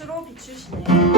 빛으로 비추시네.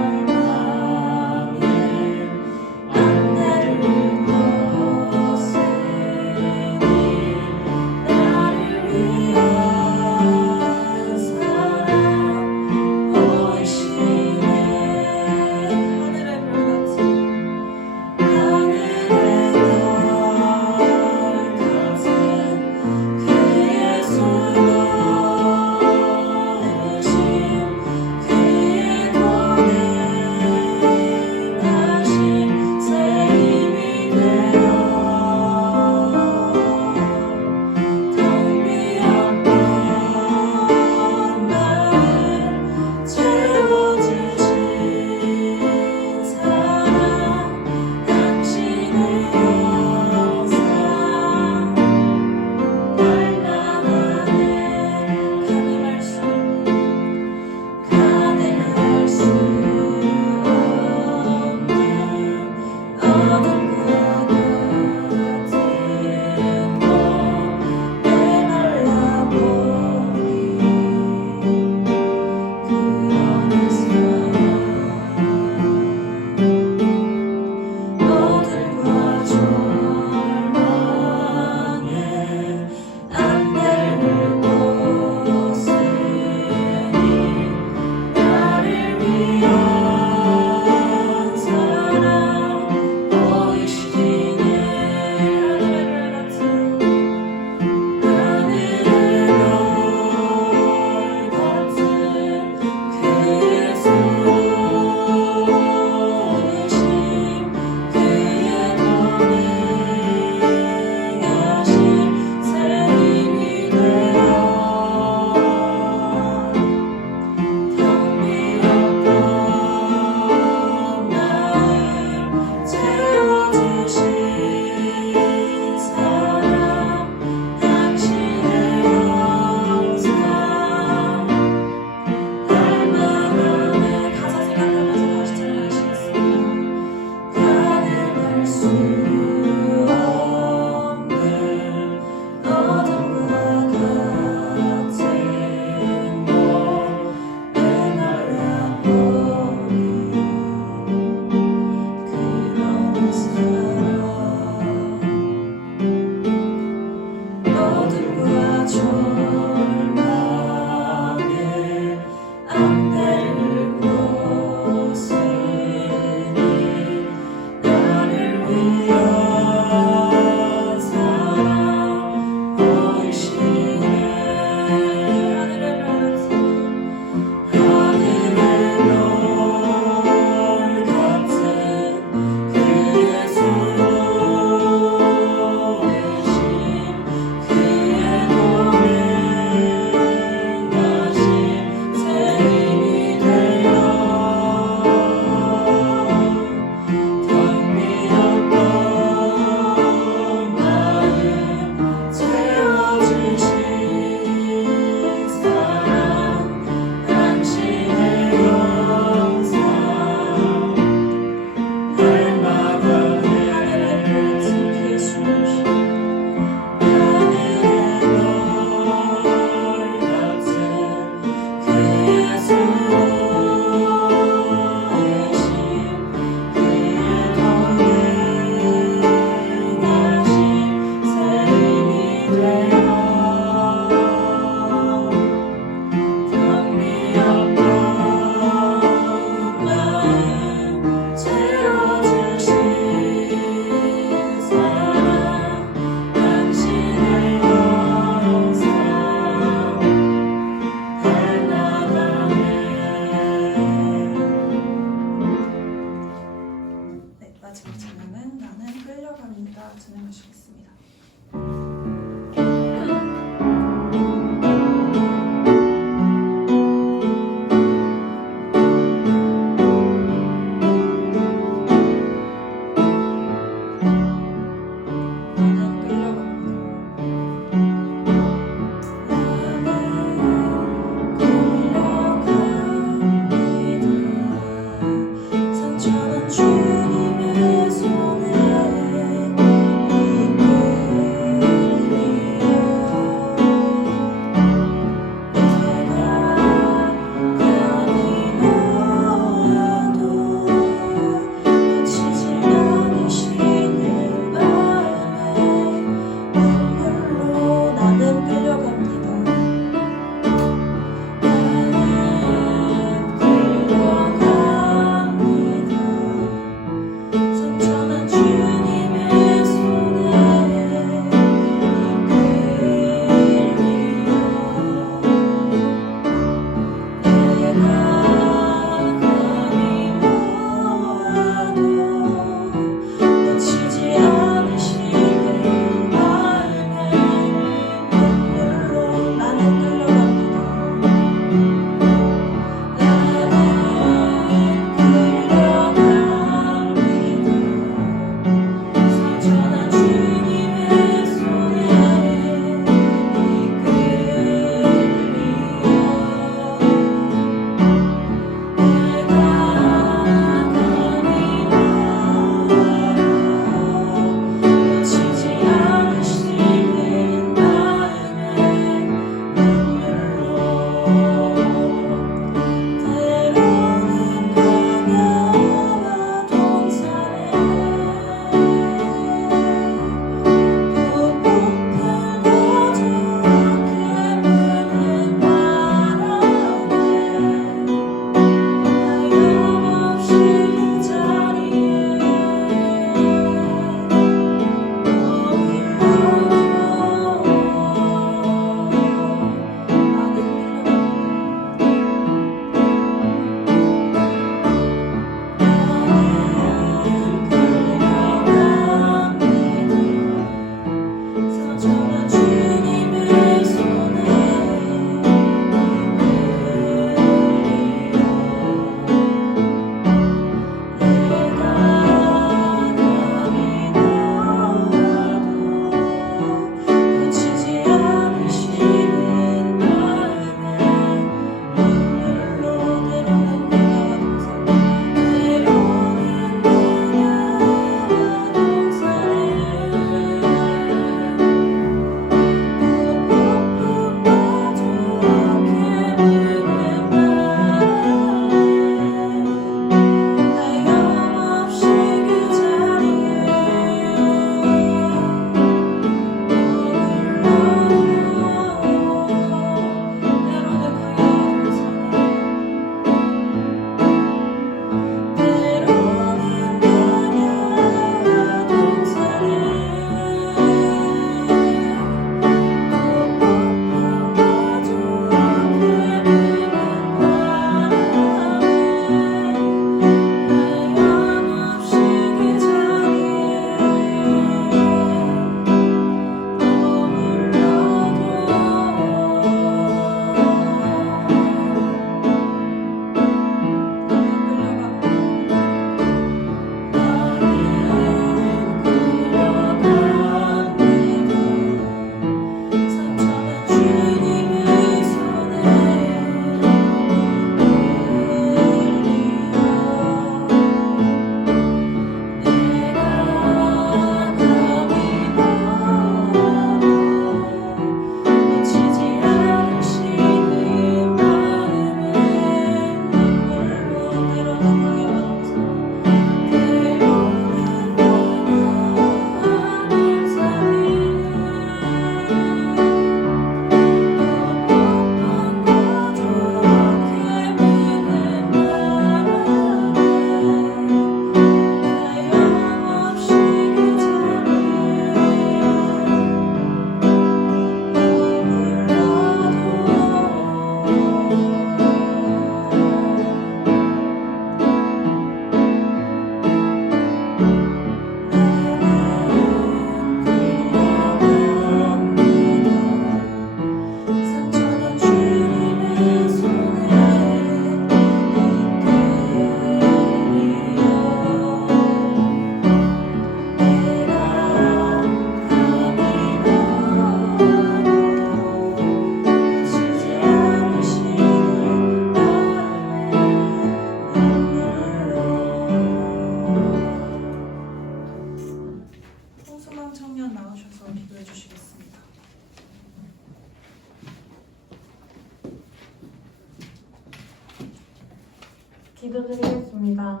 기도드리겠습니다.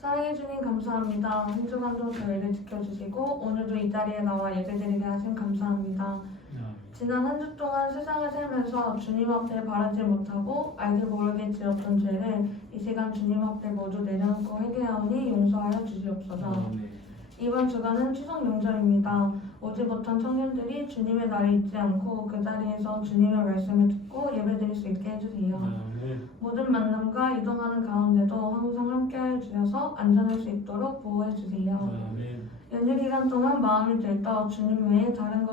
사랑해 주님 감사합니다. 한 주간도 저희를 지켜주시고 오늘도 이 자리에 나와 예배드리게 하신 감사합니다. 지난 한 주 동안 세상을 살면서 주님 앞에 바르지 못하고 알게 모르게 지었던 죄를 이 시간 주님 앞에 모두 내려놓고 회개하오니 용서하여 주시옵소서. 이번 주간은 추석 명절입니다. 오지 못한 청년들이 주님의 날에 잊지 않고 그 자리에서 주님의 말씀을 듣고 예배드릴 수 있게 해주세요. 모든 만남과 이동하는 가운데도 항상 함께하여 주셔서 안전할 수 있도록 보호해 주세요. 연휴 기간 동안 마음이 들떠 주님 외에 다른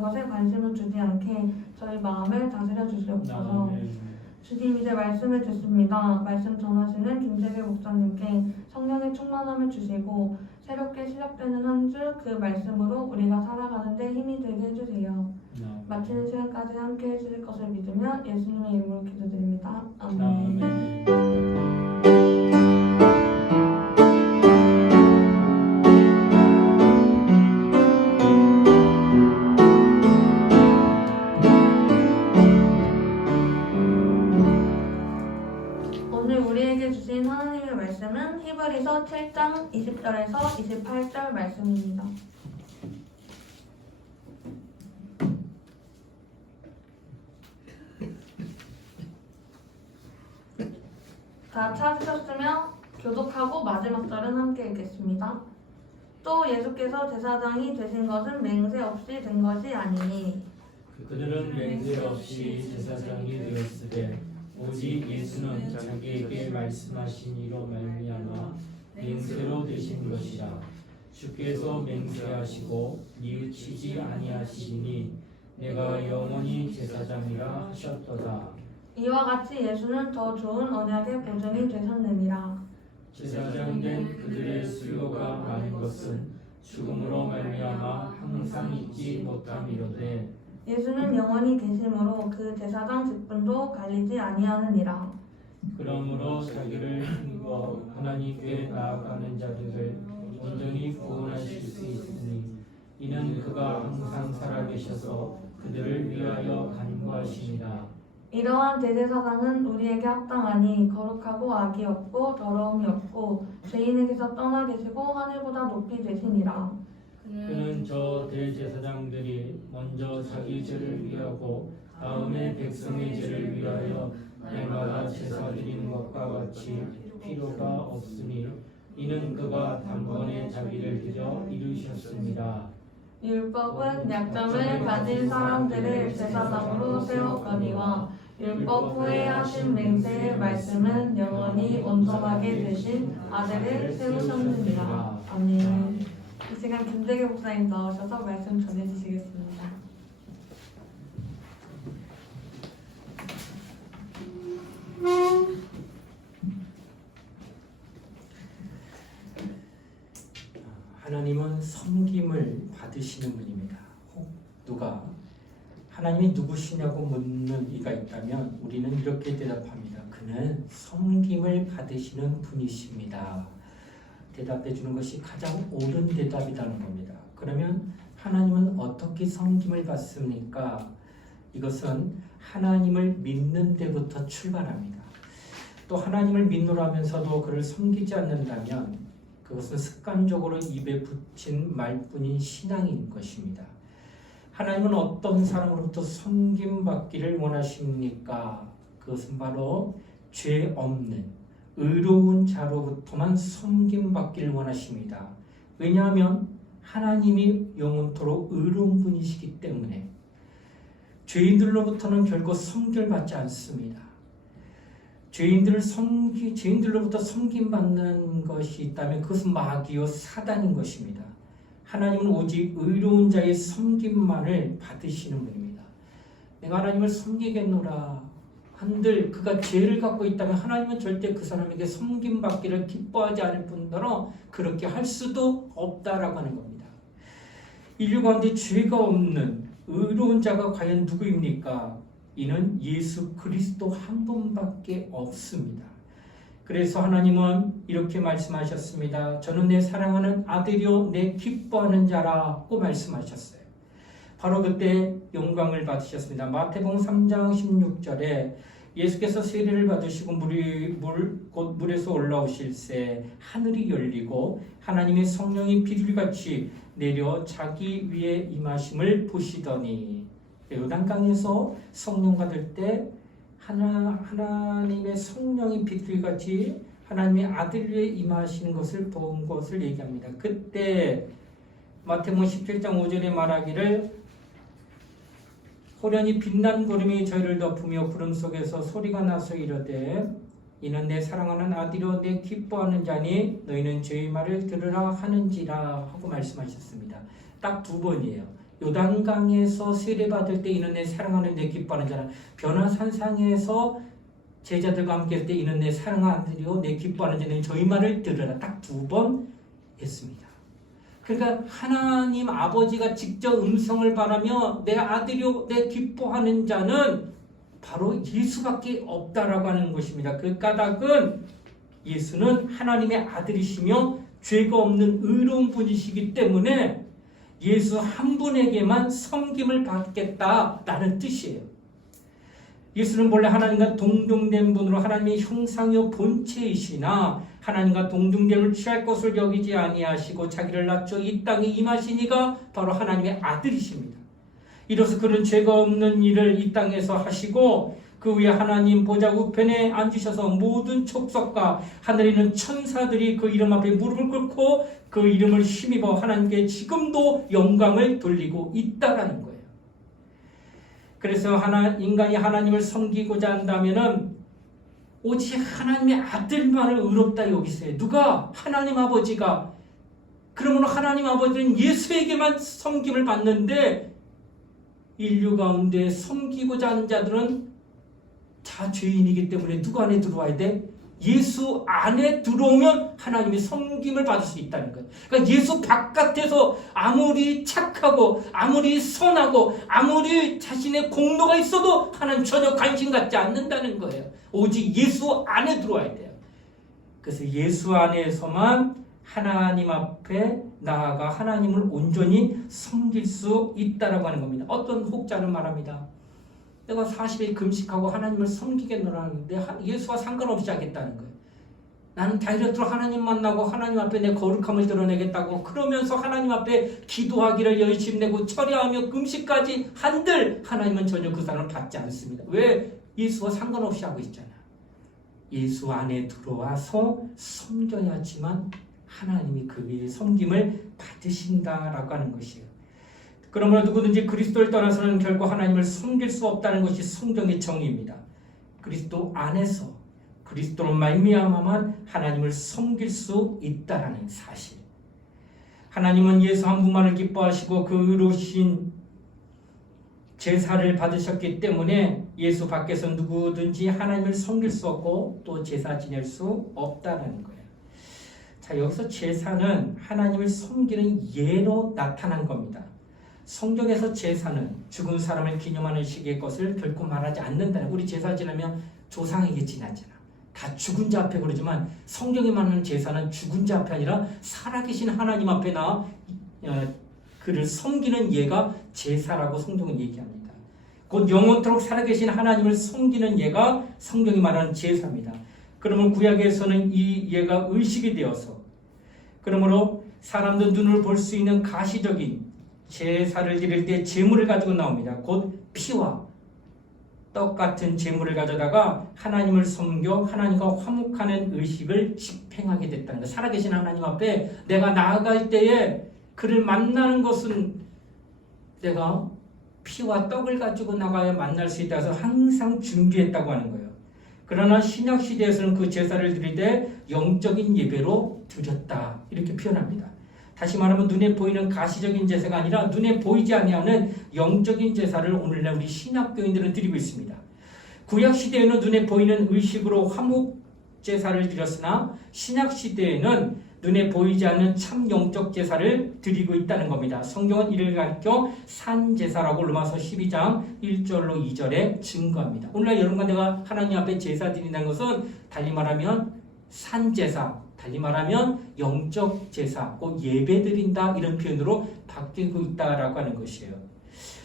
것에 관심을 두지 않게 저희 마음을 다스려 주시옵소서. 주님 이제 말씀을 듣습니다. 말씀 전하시는 김재길 목사님께 성령의 충만함을 주시고 새롭게 시작되는 한 주 그 말씀으로 우리가 살아가는 데 힘이 되게 해주세요. 마치는 시간까지 함께 해주실 것을 믿으며 예수님의 이름으로 기도드립니다. 아멘. 오늘 우리에게 주신 하나님의 말씀은 히브리서 7장 20절에서 28절 말씀입니다. 다 찾으셨으며 교독하고 마지막 절은 함께 읽겠습니다. 또 예수께서 제사장이 되신 것은 맹세 없이 된 것이 아니니 그들은 맹세 없이 제사장이 되었으되 오직 예수는 자기에게 말씀하신 이로 말미암아 맹세로 되신 것이라. 주께서 맹세하시고 뉘우치지 아니하시리니 내가 영원히 제사장이라 하셨도다. 이와 같이 예수는 더 좋은 언약의 보증이 되셨느니라. 제사장 된 그들의 수요가 많은 것은 죽음으로 말미암아 항상 잊지 못함이로되 예수는 영원히 계심으로 그 제사장 직분도 갈리지 아니하느니라. 그러므로 자기를 힘입어 하나님께 나아가는 자들을 온전히 구원하실 수 있으니 이는 그가 항상 살아계셔서 그들을 위하여 간구하시니라. 이러한 대제사장은 우리에게 합당하니 거룩하고 악이 없고 더러움이 없고 죄인에게서 떠나 계시고 하늘보다 높이 되시니라. 그는 저 대제사장들이 먼저 자기 죄를 위하고 다음에 백성의 죄를 위하여 날마다 제사 드리는 것과 같이 필요가 없으니 이는 그가 단번에 자기를 드려 이루셨습니다. 율법은 약점을 가진 사람들을 제사장으로 세웠거니와 율법 후에 하신 맹세의 말씀은 영원히 온전하게 되신 아들을 세우셨느니라. 아멘. 이 시간 김재길 목사님 나오셔서 말씀 전해주시겠습니다. 하나님은 섬김을 받으시는 분입니다. 혹 누가 하나님이 누구시냐고 묻는 이가 있다면 우리는 이렇게 대답합니다. 그는 섬김을 받으시는 분이십니다. 대답해 주는 것이 가장 옳은 대답이라는 겁니다. 그러면 하나님은 어떻게 섬김을 받습니까? 이것은 하나님을 믿는 데부터 출발합니다. 또 하나님을 믿노라면서도 그를 섬기지 않는다면 그것은 습관적으로 입에 붙인 말뿐인 신앙인 것입니다. 하나님은 어떤 사람으로부터 섬김받기를 원하십니까? 그것은 바로 죄 없는 의로운 자로부터만 섬김받기를 원하십니다. 왜냐하면 하나님이 영원토록 의로운 분이시기 때문에 죄인들로부터는 결코 섬김받지 않습니다. 죄인들로부터 섬김받는 것이 있다면 그것은 마귀요 사단인 것입니다. 하나님은 오직 의로운 자의 섬김만을 받으시는 분입니다. 내가 하나님을 섬기겠노라 한들 그가 죄를 갖고 있다면 하나님은 절대 그 사람에게 섬김받기를 기뻐하지 않을 뿐더러 그렇게 할 수도 없다라고 하는 겁니다. 인류 가운데 죄가 없는 의로운 자가 과연 누구입니까? 이는 예수 그리스도 한 분밖에 없습니다. 그래서 하나님은 이렇게 말씀하셨습니다. 저는 내 사랑하는 아들이요 내 기뻐하는 자라고 말씀하셨어요. 바로 그때 영광을 받으셨습니다. 마태복음 3장 16절에 예수께서 세례를 받으시고 곧 물에서 올라오실새 하늘이 열리고 하나님의 성령이 비둘기같이 내려 자기 위에 임하심을 보시더니, 요단강에서 성령 받을 때 하나님의 성령이 비둘기같이 하나님의 아들 위에 임하시는 것을 본 것을 얘기합니다. 그때 마태복음 17장 5절에 말하기를 호련히 빛난 구름이 저희를 덮으며 구름 속에서 소리가 나서 이르되 이는 내 사랑하는 아들이요 내 기뻐하는 자니 너희는 저희 말을 들으라 하는지라 하고 말씀하셨습니다. 딱 두 번이에요. 요단강에서 세례받을 때 이는 내 사랑하는 내 기뻐하는 자라, 변화산상에서 제자들과 함께 할 때 이는 내 사랑하는 아들이요 내 기뻐하는 자니 저희 말을 들으라, 딱 두 번 했습니다. 그러니까 하나님 아버지가 직접 음성을 바라며 내 아들이요 내 기뻐하는 자는 바로 예수밖에 없다라고 하는 것입니다. 그 까닭은 예수는 하나님의 아들이시며 죄가 없는 의로운 분이시기 때문에 예수 한 분에게만 섬김을 받겠다라는 뜻이에요. 예수는 본래 하나님과 동등된 분으로 하나님의 형상이요 본체이시나 하나님과 동등됨을 취할 것을 여기지 아니하시고 자기를 낮춰 이 땅에 임하시니가 바로 하나님의 아들이십니다. 이로써 그는 죄가 없는 일을 이 땅에서 하시고 그 위에 하나님 보좌 우편에 앉으셔서 모든 족속과 하늘에 있는 천사들이 그 이름 앞에 무릎을 꿇고 그 이름을 힘입어 하나님께 지금도 영광을 돌리고 있다라는 거예요. 그래서 인간이 하나님을 섬기고자 한다면은 오직 하나님의 아들만을 의롭다 여기세요. 누가? 하나님 아버지가. 그러므로 하나님 아버지는 예수에게만 섬김을 받는데 인류 가운데 섬기고자 하는 자들은 다 죄인이기 때문에 누구 안에 들어와야 돼? 예수 안에 들어오면 하나님의 섬김을 받을 수 있다는 거예요. 그러니까 예수 바깥에서 아무리 착하고 아무리 선하고 아무리 자신의 공로가 있어도 하나님 전혀 관심 갖지 않는다는 거예요. 오직 예수 안에 들어와야 돼요. 그래서 예수 안에서만 하나님 앞에 나아가 하나님을 온전히 섬길 수 있다라고 하는 겁니다. 어떤 혹자는 말합니다. 내가 40일 금식하고 하나님을 섬기겠노라는데 예수와 상관없이 하겠다는 거예요. 나는 다이렉트로 하나님 만나고 하나님 앞에 내 거룩함을 드러내겠다고 그러면서 하나님 앞에 기도하기를 열심히 내고 철야하며 금식까지 한들 하나님은 전혀 그 사람을 받지 않습니다. 왜? 예수와 상관없이 하고 있잖아. 예수 안에 들어와서 섬겨야지만 하나님이 그 위에 섬김을 받으신다라고 하는 것이에요. 그러므로 누구든지 그리스도를 떠나서는 결코 하나님을 섬길 수 없다는 것이 성경의 정의입니다. 그리스도 안에서 그리스도로 말미암아만 하나님을 섬길 수 있다라는 사실. 하나님은 예수 한 분만을 기뻐하시고 그 의로우신 제사를 받으셨기 때문에 예수 밖에서 누구든지 하나님을 섬길 수 없고 또 제사 지낼 수 없다는 거예요. 자, 여기서 제사는 하나님을 섬기는 예로 나타난 겁니다. 성경에서 제사는 죽은 사람을 기념하는 시기의 것을 결코 말하지 않는다는. 우리 제사 지내면 조상에게 지나잖아. 다 죽은 자 앞에 그러지만 성경에 말하는 제사는 죽은 자 앞에 아니라 살아계신 하나님 앞에 나와 그를 섬기는 예가 제사라고 성경은 얘기합니다. 곧 영원토록 살아계신 하나님을 섬기는 예가 성경이 말하는 제사입니다. 그러면 구약에서는 이 예가 의식이 되어서 그러므로 사람들 눈으로 볼 수 있는 가시적인 제사를 드릴 때 제물을 가지고 나옵니다. 곧 피와 떡 같은 제물을 가져다가 하나님을 섬겨 하나님과 화목하는 의식을 집행하게 됐다는 거예요. 살아계신 하나님 앞에 내가 나아갈 때에 그를 만나는 것은 내가 피와 떡을 가지고 나가야 만날 수 있다 해서 항상 준비했다고 하는 거예요. 그러나 신약시대에서는 그 제사를 드릴 때 영적인 예배로 드렸다 이렇게 표현합니다. 다시 말하면 눈에 보이는 가시적인 제사가 아니라 눈에 보이지 아니하는 영적인 제사를 오늘날 우리 신약교인들은 드리고 있습니다. 구약시대에는 눈에 보이는 의식으로 화목 제사를 드렸으나 신약시대에는 눈에 보이지 않는 참 영적 제사를 드리고 있다는 겁니다. 성경은 이를 가리켜 산제사라고 로마서 12장 1절로 2절에 증거합니다. 오늘날 여러분과 내가 하나님 앞에 제사 드린다는 것은 달리 말하면 산제사, 달리 말하면 영적 제사, 곧 예배 드린다 이런 표현으로 바뀌고 있다라고 하는 것이에요.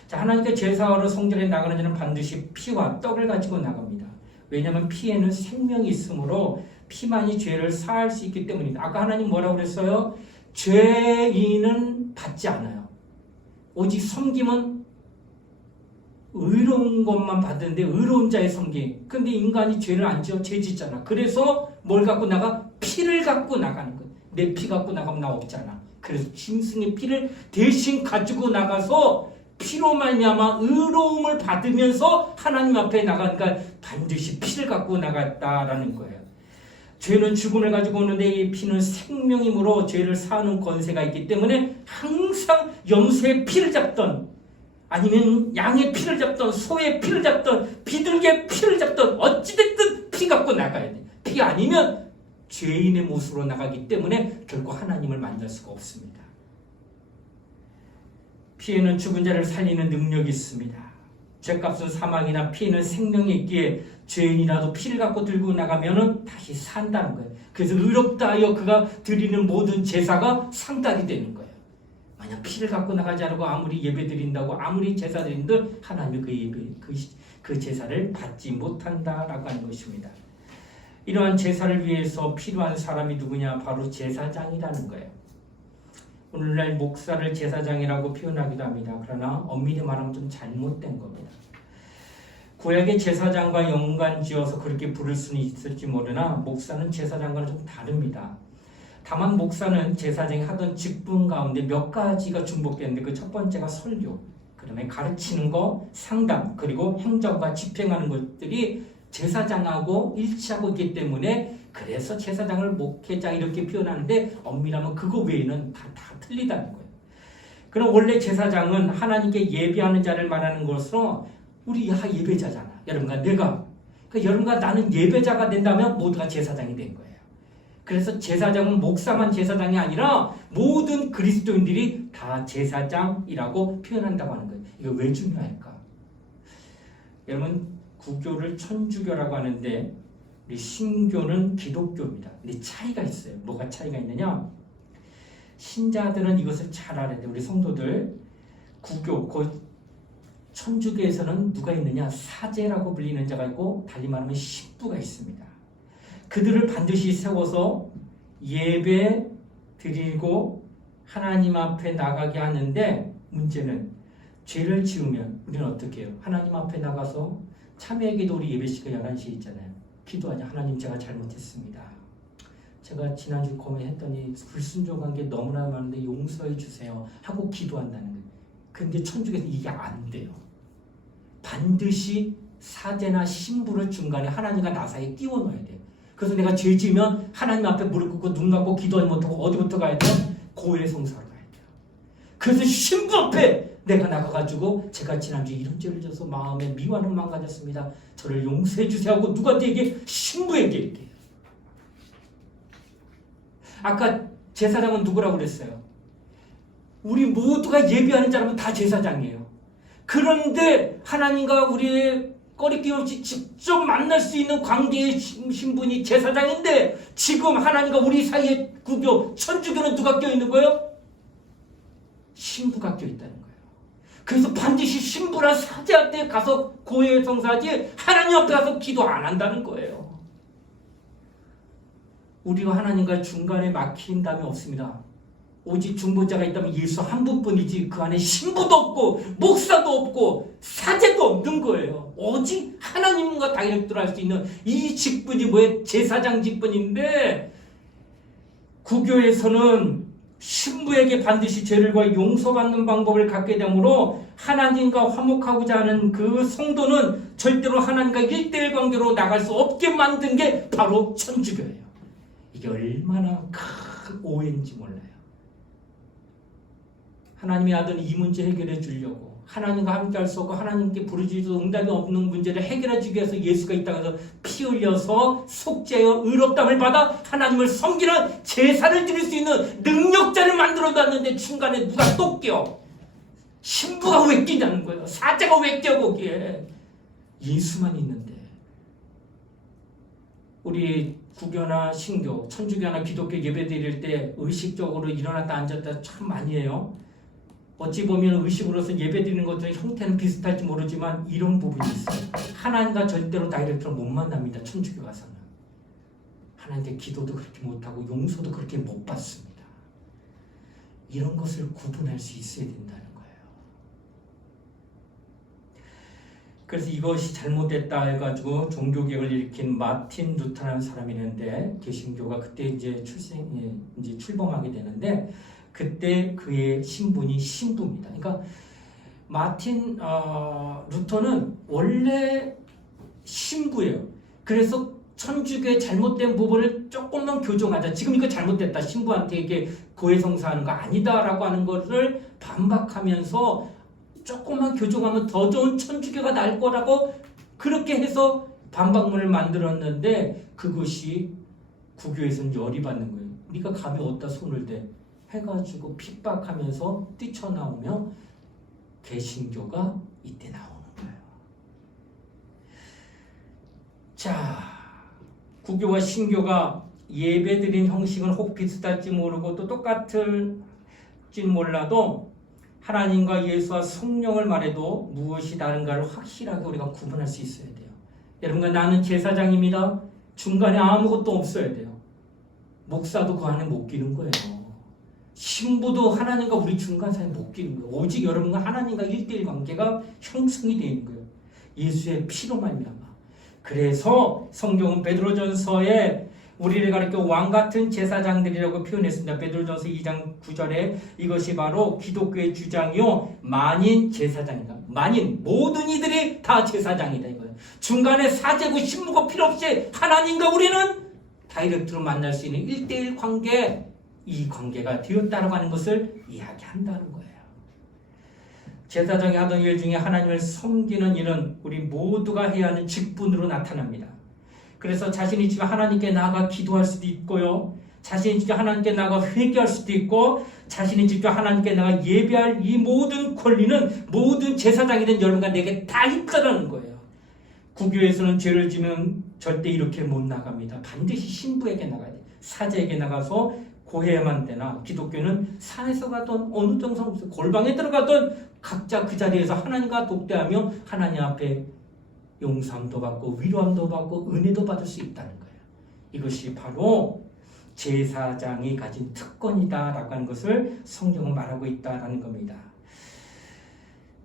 자, 하나님께 제사하러 성전에 나가는 자는 반드시 피와 떡을 가지고 나갑니다. 왜냐하면 피에는 생명이 있으므로 피만이 죄를 사할 수 있기 때문입니다. 아까 하나님 뭐라고 그랬어요? 죄인은 받지 않아요. 오직 섬김은 의로운 것만 받는데 의로운 자의 섬김. 근데 인간이 죄를 안 지어 죄 짓잖아. 그래서 뭘 갖고 나가? 피를 갖고 나가는 거야. 내 피 갖고 나가면 나 없잖아. 그래서 짐승의 피를 대신 가지고 나가서 피로 말미암아 의로움을 받으면서 하나님 앞에 나가니까 반드시 피를 갖고 나갔다라는 거예요. 죄는 죽음을 가지고 오는데 이 피는 생명이므로 죄를 사하는 권세가 있기 때문에 항상 염소의 피를 잡던 아니면 양의 피를 잡던 소의 피를 잡던 비둘기의 피를 잡던 어찌됐든 피 갖고 나가야 돼. 피 아니면 죄인의 모습으로 나가기 때문에 결국 하나님을 만날 수가 없습니다. 피에는 죽은 자를 살리는 능력이 있습니다. 죄값은 사망이나 피에는 생명이 있기에 죄인이라도 피를 갖고 들고 나가면 다시 산다는 거예요. 그래서 의롭다 하여 그가 드리는 모든 제사가 상달이 되는 거예요. 만약 피를 갖고 나가지 않고 아무리 예배 드린다고 아무리 제사 드린들 하나님이 그 예배 그 제사를 받지 못한다라고 하는 것입니다. 이러한 제사를 위해서 필요한 사람이 누구냐? 바로 제사장이라는 거예요. 오늘날 목사를 제사장이라고 표현하기도 합니다. 그러나 엄밀히 말하면 좀 잘못된 겁니다. 구약의 제사장과 연관지어서 그렇게 부를 수는 있을지 모르나 목사는 제사장과는 좀 다릅니다. 다만 목사는 제사장이 하던 직분 가운데 몇 가지가 중복되는데 그 첫 번째가 설교, 그다음에 가르치는 거, 상담, 그리고 행정과 집행하는 것들이 제사장하고 일치하고 있기 때문에 그래서 제사장을 목회자 이렇게 표현하는데 엄밀하면 그거 외에는 다 틀리다는 거예요. 그럼 원래 제사장은 하나님께 예배하는 자를 말하는 것으로 우리 예배자잖아. 여러분과 내가. 그러니까 여러분과 나는 예배자가 된다면 모두가 제사장이 된 거예요. 그래서 제사장은 목사만 제사장이 아니라 모든 그리스도인들이 다 제사장이라고 표현한다고 하는 거예요. 이거 왜 중요할까? 여러분 구교를 천주교라고 하는데 우리 신교는 기독교입니다. 근데 차이가 있어요. 뭐가 차이가 있느냐? 신자들은 이것을 잘 아는데 우리 성도들 구교, 곧 천주교에서는 누가 있느냐? 사제라고 불리는 자가 있고 달리 말하면 신부가 있습니다. 그들을 반드시 세워서 예배 드리고 하나님 앞에 나가게 하는데 문제는 죄를 지으면 우리는 어떻게 해요? 하나님 앞에 나가서 참회기도 우리 예배 시간 11시에 있잖아요. 기도하자. 하나님 제가 잘못했습니다. 제가 지난주 고민했더니 불순종한 게 너무나 많은데 용서해 주세요 하고 기도한다는 거예요. 근데 천주교에서 이게 안 돼요. 반드시 사제나 신부를 중간에 하나님과 나 사이에 띄워 넣어야 돼요. 그래서 내가 죄 지으면 하나님 앞에 무릎 꿇고 눈 감고 기도하지 못하고 어디부터 가야 돼요? 고해 성사로 가야 돼요. 그래서 신부 앞에 내가 나가가지고 제가 지난주에 이런 죄를 져서 마음에 미워하는 마음 가졌습니다. 저를 용서해 주세요 하고 누구한테 얘기해? 신부에게 얘기해요. 아까 제사장은 누구라고 그랬어요? 우리 모두가 예배하는 자라면 다 제사장이에요. 그런데 하나님과 우리의 꺼리낌 없이 직접 만날 수 있는 관계의 신분이 제사장인데 지금 하나님과 우리 사이에 구교, 천주교는 누가 껴있는 거예요? 신부가 껴있다는 거예요. 그래서 반드시 신부랑 사제한테 가서 고해 성사하지 하나님 앞에 가서 기도 안 한다는 거예요. 우리가 하나님과 중간에 막힌 다음에 없습니다. 오직 중보자가 있다면 예수 한 분뿐이지 그 안에 신부도 없고 목사도 없고 사제도 없는 거예요. 오직 하나님과 다이렉트로 할 수 있는 이 직분이 뭐예요? 제사장 직분인데 구교에서는 신부에게 반드시 죄를 구하여 용서받는 방법을 갖게 되므로 하나님과 화목하고자 하는 그 성도는 절대로 하나님과 1대1 관계로 나갈 수 없게 만든 게 바로 천주교예요. 이게 얼마나 큰 오해인지 몰라요. 하나님의 아들은 이 문제 해결해 주려고 하나님과 함께 할 수 없고 하나님께 부르짖어도 응답이 없는 문제를 해결해 주기 위해서 예수가 이 땅에서 피 흘려서 속죄하여 의롭다함을 받아 하나님을 섬기는 제사를 드릴 수 있는 능력자를 만들어 놨는데 중간에 누가 또 껴? 신부가 왜 끼냐는 거예요. 사제가 왜 껴 거기에. 예수만 있는데. 우리 구교나 신교, 천주교나 기독교 예배 드릴 때 의식적으로 일어났다 앉았다 참 많이 해요. 어찌 보면 의식으로서 예배드리는 것들은 형태는 비슷할지 모르지만 이런 부분이 있어요. 하나님과 절대로 다이렉트로 못 만납니다. 천주교 가서는. 하나님께 기도도 그렇게 못하고 용서도 그렇게 못 받습니다. 이런 것을 구분할 수 있어야 된다는 거예요. 그래서 이것이 잘못됐다 해가지고 종교개혁을 일으킨 마틴 루터라는 사람이 있는데 개신교가 그때 이제 출범하게 되는데 그때 그의 신분이 신부입니다. 그러니까 마틴 루터는 원래 신부예요. 그래서 천주교의 잘못된 부분을 조금만 교정하자. 지금 이거 잘못됐다. 신부한테 이게 고해성사하는 거 아니다라고 하는 것을 반박하면서 조금만 교정하면 더 좋은 천주교가 날 거라고 그렇게 해서 반박문을 만들었는데 그것이 구교에서는 열이 받는 거예요. 네가 감히 어디다 손을 대 해가지고 핍박하면서 뛰쳐나오며 개신교가 이때 나오는 거예요. 자, 구교와 신교가 예배드린 형식은 혹 비슷할지 모르고 또 똑같을지 몰라도 하나님과 예수와 성령을 말해도 무엇이 다른가를 확실하게 우리가 구분할 수 있어야 돼요. 여러분과 나는 제사장입니다. 중간에 아무것도 없어야 돼요. 목사도 그 안에 못 끼는 거예요. 신부도 하나님과 우리 중간 사이에 못 끼는 거예요. 오직 여러분과 하나님과 1대1 관계가 형성이 되어 있는 거예요. 예수의 피로 말미암아. 그래서 성경은 베드로전서에 우리를 가리켜 왕같은 제사장들이라고 표현했습니다. 베드로전서 2장 9절에 이것이 바로 기독교의 주장이요 만인 제사장이다. 만인 모든 이들이 다 제사장이다 이거예요. 중간에 사제고 신부고 필요 없이 하나님과 우리는 다이렉트로 만날 수 있는 1대1 관계, 이 관계가 되었다라고 하는 것을 이야기한다는 거예요. 제사장이 하던 일 중에 하나님을 섬기는 일은 우리 모두가 해야 하는 직분으로 나타납니다. 그래서 자신이 지금 하나님께 나아가 기도할 수도 있고요. 자신이 직접 하나님께 나아가 회개할 수도 있고 자신이 직접 하나님께 나아가 예배할 이 모든 권리는 모든 제사장이든 여러분과 내게 다 있다는 거예요. 구교에서는 죄를 지면 절대 이렇게 못 나갑니다. 반드시 신부에게 나가야 돼요. 사제에게 나가서 고해야만 되나 기독교는 산에서 가든 어느 정상 골방에 들어가든 각자 그 자리에서 하나님과 독대하며 하나님 앞에 용서함도 받고 위로함도 받고 은혜도 받을 수 있다는 거예요. 이것이 바로 제사장이 가진 특권이다라고 하는 것을 성경은 말하고 있다라는 겁니다.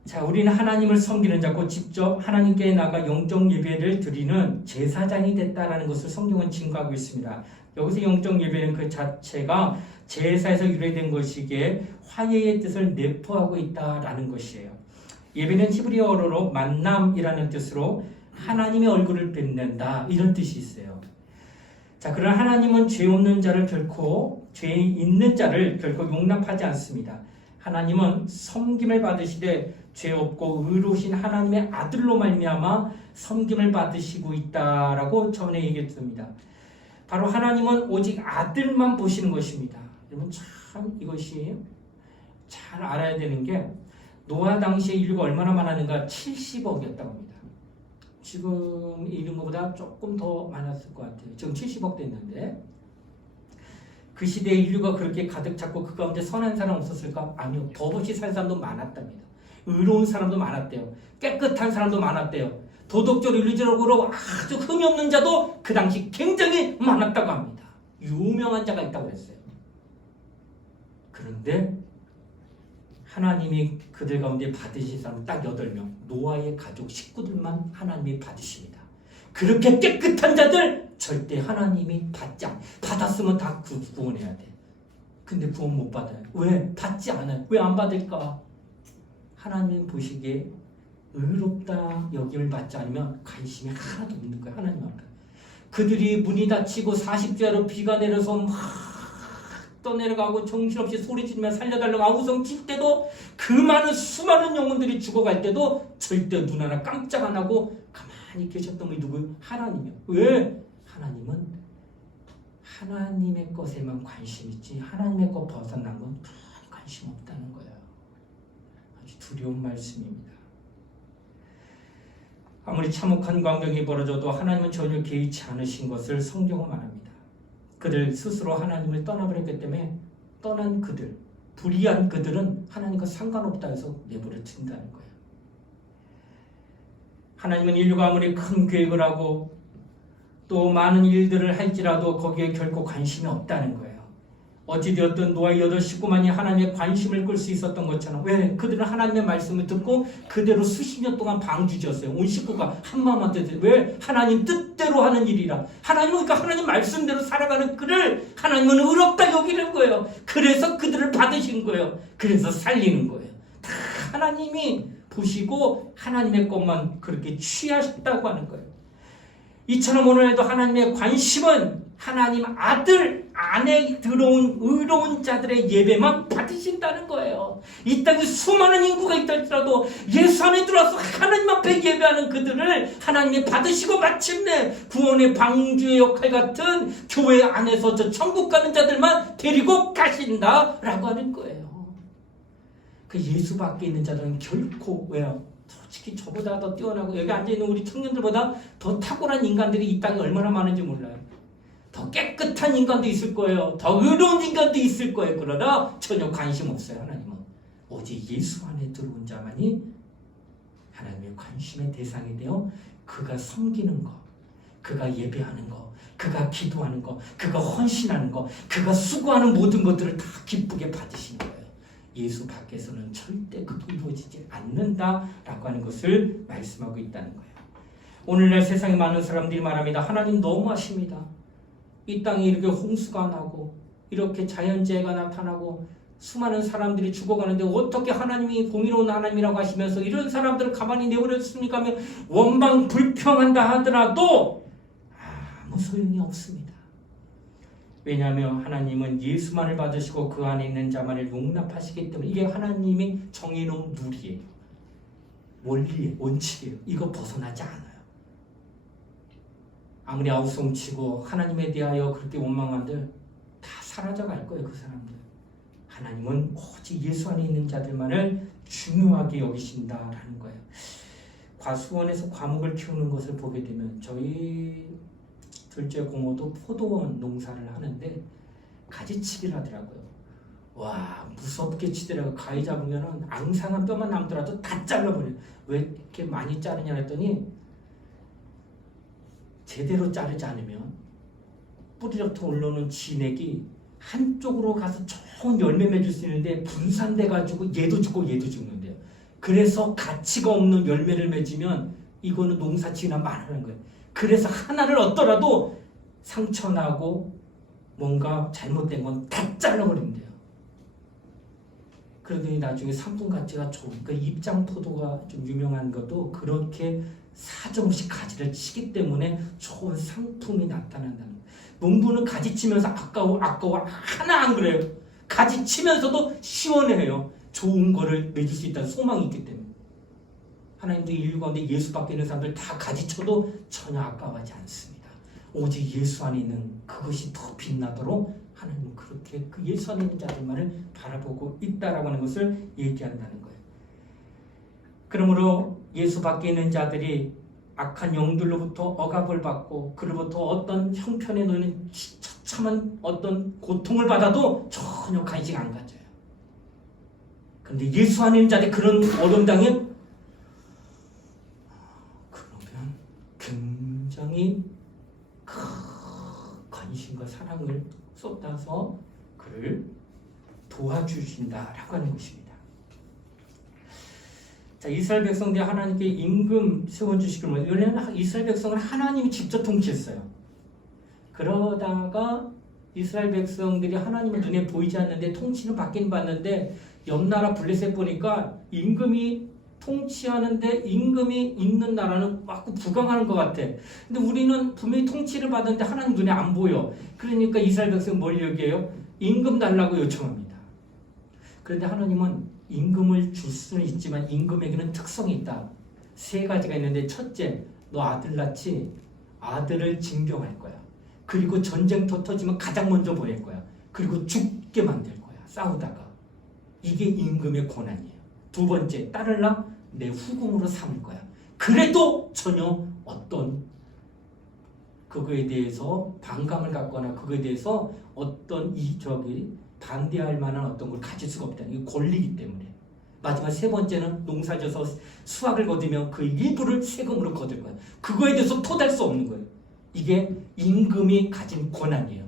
자, 우리는 하나님을 섬기는 자고 직접 하나님께 나가 영적 예배를 드리는 제사장이 됐다라는 것을 성경은 증거하고 있습니다. 여기서 영적 예배는 그 자체가 제사에서 유래된 것이기에 화해의 뜻을 내포하고 있다라는 것이에요. 예배는 히브리어로 만남이라는 뜻으로 하나님의 얼굴을 뵙는다 이런 뜻이 있어요. 자, 그러나 하나님은 죄 없는 자를 결코 죄 있는 자를 결코 용납하지 않습니다. 하나님은 섬김을 받으시되 죄 없고 의로우신 하나님의 아들로 말미암아 섬김을 받으시고 있다라고 전에 얘기했습니다. 바로 하나님은 오직 아들만 보시는 것입니다. 여러분 참 이것이 잘 알아야 되는 게 노아 당시에 인류가 얼마나 많았는가 70억이었다고 합니다. 지금 이런 것보다 조금 더 많았을 것 같아요. 지금 70억 됐는데 그 시대에 인류가 그렇게 가득 찼고 그 가운데 선한 사람 없었을까? 아니요. 더없이 산 사람도 많았답니다. 의로운 사람도 많았대요. 깨끗한 사람도 많았대요. 도덕적으로 윤리적으로 아주 흠이 없는 자도 그 당시 굉장히 많았다고 합니다. 유명한 자가 있다고 했어요. 그런데 하나님이 그들 가운데 받으신 사람 딱 8명, 노아의 가족 식구들만 하나님이 받으십니다. 그렇게 깨끗한 자들 절대 하나님이 받았으면 다 구원해야 돼. 근데 구원 못 받아요. 왜? 받지 않아요. 왜 안 받을까? 하나님 보시기에 의롭다 여김을 받지 않으면 관심이 하나도 없는 거예요. 하나님 앞에. 그들이 문이 닫히고 40주야로 비가 내려서 막 떠내려가고 정신없이 소리 지르며 살려달라고 아우성 칠 때도 그 많은 수많은 영혼들이 죽어갈 때도 절대 눈 하나 깜짝 안 하고 가만히 계셨던 분이 누구예요? 하나님이요. 왜? 하나님은 하나님의 것에만 관심 있지 하나님의 것 벗어난 건 관심 없다는 거예요. 아주 두려운 말씀입니다. 아무리 참혹한 광경이 벌어져도 하나님은 전혀 개의치 않으신 것을 성경은 말합니다. 그들 스스로 하나님을 떠나버렸기 때문에 떠난 그들 불의한 그들은 하나님과 상관없다 해서 내버려 둔다는 거예요. 하나님은 인류가 아무리 큰 계획을 하고 또 많은 일들을 할지라도 거기에 결코 관심이 없다는 거예요. 어찌되었든 노아의 8 식구만이 하나님의 관심을 끌 수 있었던 것처럼, 왜? 그들은 하나님의 말씀을 듣고 그대로 수십 년 동안 방주지었어요. 온 식구가 한 마음만 뜻대로. 왜? 하나님 뜻대로 하는 일이라. 하나님은 그러니까 하나님 말씀대로 살아가는 그를 하나님은 의롭다 여기는 거예요. 그래서 그들을 받으신 거예요. 그래서 살리는 거예요. 다 하나님이 보시고 하나님의 것만 그렇게 취하셨다고 하는 거예요. 이처럼 오늘도 하나님의 관심은 하나님 아들 안에 들어온 의로운 자들의 예배만 받으신다는 거예요. 이 땅에 수많은 인구가 있다 할지라도 예수 안에 들어와서 하나님 앞에 예배하는 그들을 하나님이 받으시고 마침내 구원의 방주의 역할 같은 교회 안에서 저 천국 가는 자들만 데리고 가신다라고 하는 거예요. 그 예수 밖에 있는 자들은 결코, 왜요? 솔직히 저보다 더 뛰어나고 여기 앉아있는 우리 청년들보다 더 탁월한 인간들이 이 땅에 얼마나 많은지 몰라요. 더 깨끗한 인간도 있을 거예요. 더 의로운 인간도 있을 거예요. 그러나 전혀 관심 없어요. 하나님은 오직 예수 안에 들어온 자만이 하나님의 관심의 대상이 되어 그가 섬기는 것, 그가 예배하는 것, 그가 기도하는 것, 그가 헌신하는 것, 그가 수고하는 모든 것들을 다 기쁘게 받으신 거예요. 예수 밖에서는 절대 그게 이루어지지 않는다라고 하는 것을 말씀하고 있다는 거예요. 오늘날 세상에 많은 사람들이 말합니다. 하나님 너무하십니다. 이 땅에 이렇게 홍수가 나고 이렇게 자연재해가 나타나고 수많은 사람들이 죽어가는데 어떻게 하나님이 공의로운 하나님이라고 하시면서 이런 사람들을 가만히 내버려뒀습니까? 하면 원망 불평한다 하더라도 아무 소용이 없습니다. 왜냐하면 하나님은 예수만을 받으시고 그 안에 있는 자만을 용납하시기 때문에 이게 하나님이 정해놓은 룰이에요. 원리예요. 원칙이에요. 이거 벗어나지 않아요. 아무리 아우성치고 하나님에 대하여 그렇게 원망한들 다 사라져갈 거예요. 그 사람들. 하나님은 오직 예수 안에 있는 자들만을 중요하게 여기신다라는 거예요. 과수원에서 과목을 키우는 것을 보게 되면 저희 둘째 고모도 포도원 농사를 하는데 가지치기를 하더라고요. 와, 무섭게 치더라고요. 가위 잡으면 앙상한 뼈만 남더라도 다 잘라버려요. 왜 이렇게 많이 자르냐 했더니 제대로 자르지 않으면 뿌리부터 올라오는 진액이 한쪽으로 가서 좋은 열매 맺을 수 있는데 분산돼 가지고 얘도 죽고 얘도 죽는데요. 그래서 가치가 없는 열매를 맺으면 이거는 농사치기나 말하는 거예요. 그래서 하나를 얻더라도 상처나고 뭔가 잘못된 건 다 잘라버린대요. 그러더니 나중에 상품 가치가 좋은 그 입장포도가 좀 유명한 것도 그렇게 사정없이 가지를 치기 때문에 좋은 상품이 나타난다는 거예요. 농부는 가지 치면서 아까워 하나 안 그래요. 가지 치면서도 시원해요. 좋은 거를 맺을 수 있다는 소망이 있기 때문에. 하나님도 인류 가운데 예수 밖에 있는 사람들 다 가지쳐도 전혀 아까워하지 않습니다. 오직 예수 안에 있는 그것이 더 빛나도록 하나님은 그렇게 그 예수 안에 있는 자들만을 바라보고 있다라고 하는 것을 얘기한다는 거예요. 그러므로 예수 밖에 있는 자들이 악한 영들로부터 억압을 받고 그로부터 어떤 형편에 놓이는 처참한 어떤 고통을 받아도 전혀 관심 안 가져요. 그런데 예수 안에 있는 자들이 그런 어려움 당하면 굉장히 큰 관심과 사랑을 쏟아서 그를 도와주신다라고 하는 것입니다. 자, 이스라엘 백성들이 하나님께 임금 세워주시기를 원해요. 이스라엘 백성을 하나님이 직접 통치했어요. 그러다가 이스라엘 백성들이 하나님의 눈에 보이지 않는데 통치는 받긴 받는데 옆 나라 블레셋 보니까 임금이 통치하는데 임금이 있는 나라는 막 부강하는 것 같아. 근데 우리는 분명히 통치를 받는데 하나님 눈에 안 보여. 그러니까 이스라엘 백성은 뭘 얘기해요? 임금 달라고 요청합니다. 그런데 하나님은 임금을 줄 수는 있지만 임금에게는 특성이 있다. 3가지가 있는데 첫째, 너 아들 낳지? 아들을 징병할 거야. 그리고 전쟁터 터지면 가장 먼저 보낼 거야. 그리고 죽게 만들 거야. 싸우다가. 이게 임금의 권한이에요. 2번째, 딸을 낳아? 내 후궁으로 삼을 거야. 그래도 전혀 어떤 그거에 대해서 반감을 갖거나 그거에 대해서 어떤 반대할 만한 어떤 걸 가질 수가 없다는 게 권리이기 때문에. 마지막 세 번째는 농사져서 수확을 거두면 그 일부를 세금으로 거둘 거예요. 그거에 대해서 토달 수 없는 거예요. 이게 임금이 가진 권한이에요.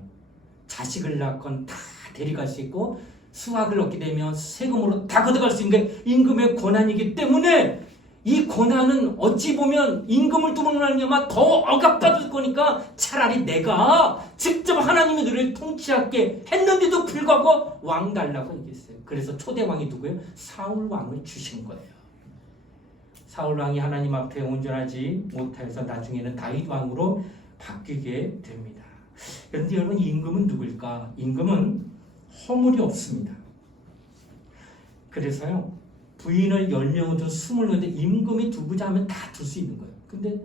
자식을 낳건 다 데려갈 수 있고 수확을 얻게 되면 세금으로 다 걷어갈 수 있는 게 임금의 권한이기 때문에 이 권한은 어찌 보면 임금을 두루나면 더 억압받을 거니까 차라리 내가 직접 하나님이 너를 통치하게 했는데도 불구하고 왕 달라고 얘기했어요. 그래서 초대 왕이 누구예요? 사울 왕을 주신 거예요. 사울 왕이 하나님 앞에 온전하지 못해서 나중에는 다윗 왕으로 바뀌게 됩니다. 그런데 여러분, 임금은 누굴까? 임금은 허물이 없습니다. 그래서요, 부인을 10명을 둔 20명인데 임금이 두고자 하면 다 둘 수 있는 거예요. 근데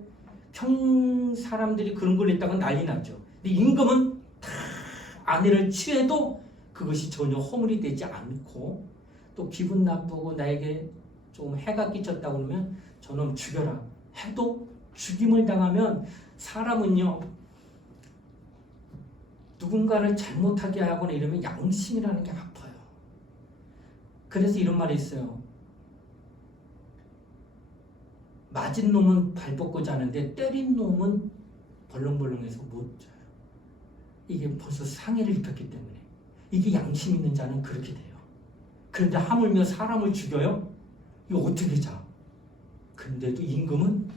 사람들이 그런 걸 했다가 난리 났죠. 근데 임금은 다 아내를 취해도 그것이 전혀 허물이 되지 않고, 또 기분 나쁘고 나에게 좀 해가 끼쳤다고 그러면 저놈 죽여라 해도 죽임을 당하면 사람은요, 누군가를 잘못하게 하거나 이러면 양심이라는 게 아파요. 그래서 이런 말이 있어요. 맞은 놈은 발 뻗고 자는데 때린 놈은 벌렁벌렁해서 못 자요. 이게 벌써 상해를 입혔기 때문에. 이게 양심 있는 자는 그렇게 돼요. 그런데 하물며 사람을 죽여요? 이거 어떻게 자? 근데도 임금은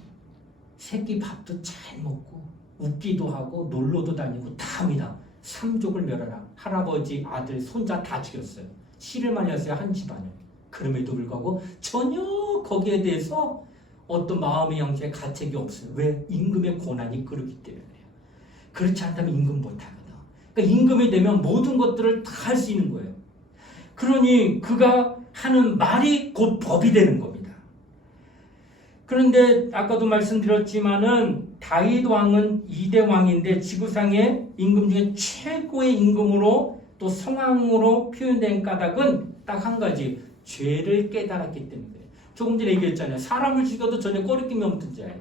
새끼 밥도 잘 먹고 웃기도 하고 놀러도 다니고 다 합니다. 삼족을 멸하라. 할아버지, 아들, 손자 다 죽였어요. 씨를 말렸어요, 한 집안을. 그럼에도 불구하고 전혀 거기에 대해서 어떤 마음의 형체의 가책이 없어요. 왜? 임금의 권한이 그렇기 때문에요. 그렇지 않다면 임금 못하거든. 그러니까 임금이 되면 모든 것들을 다 할 수 있는 거예요. 그러니 그가 하는 말이 곧 법이 되는 겁니다. 그런데 아까도 말씀드렸지만은 다윗 왕은 2대 왕인데 지구상의 임금 중에 최고의 임금으로 또 성왕으로 표현된 까닭은 딱 한 가지, 죄를 깨달았기 때문에. 조금 전에 얘기했잖아요. 사람을 죽여도 전혀 꺼리낌이 없는 자예요.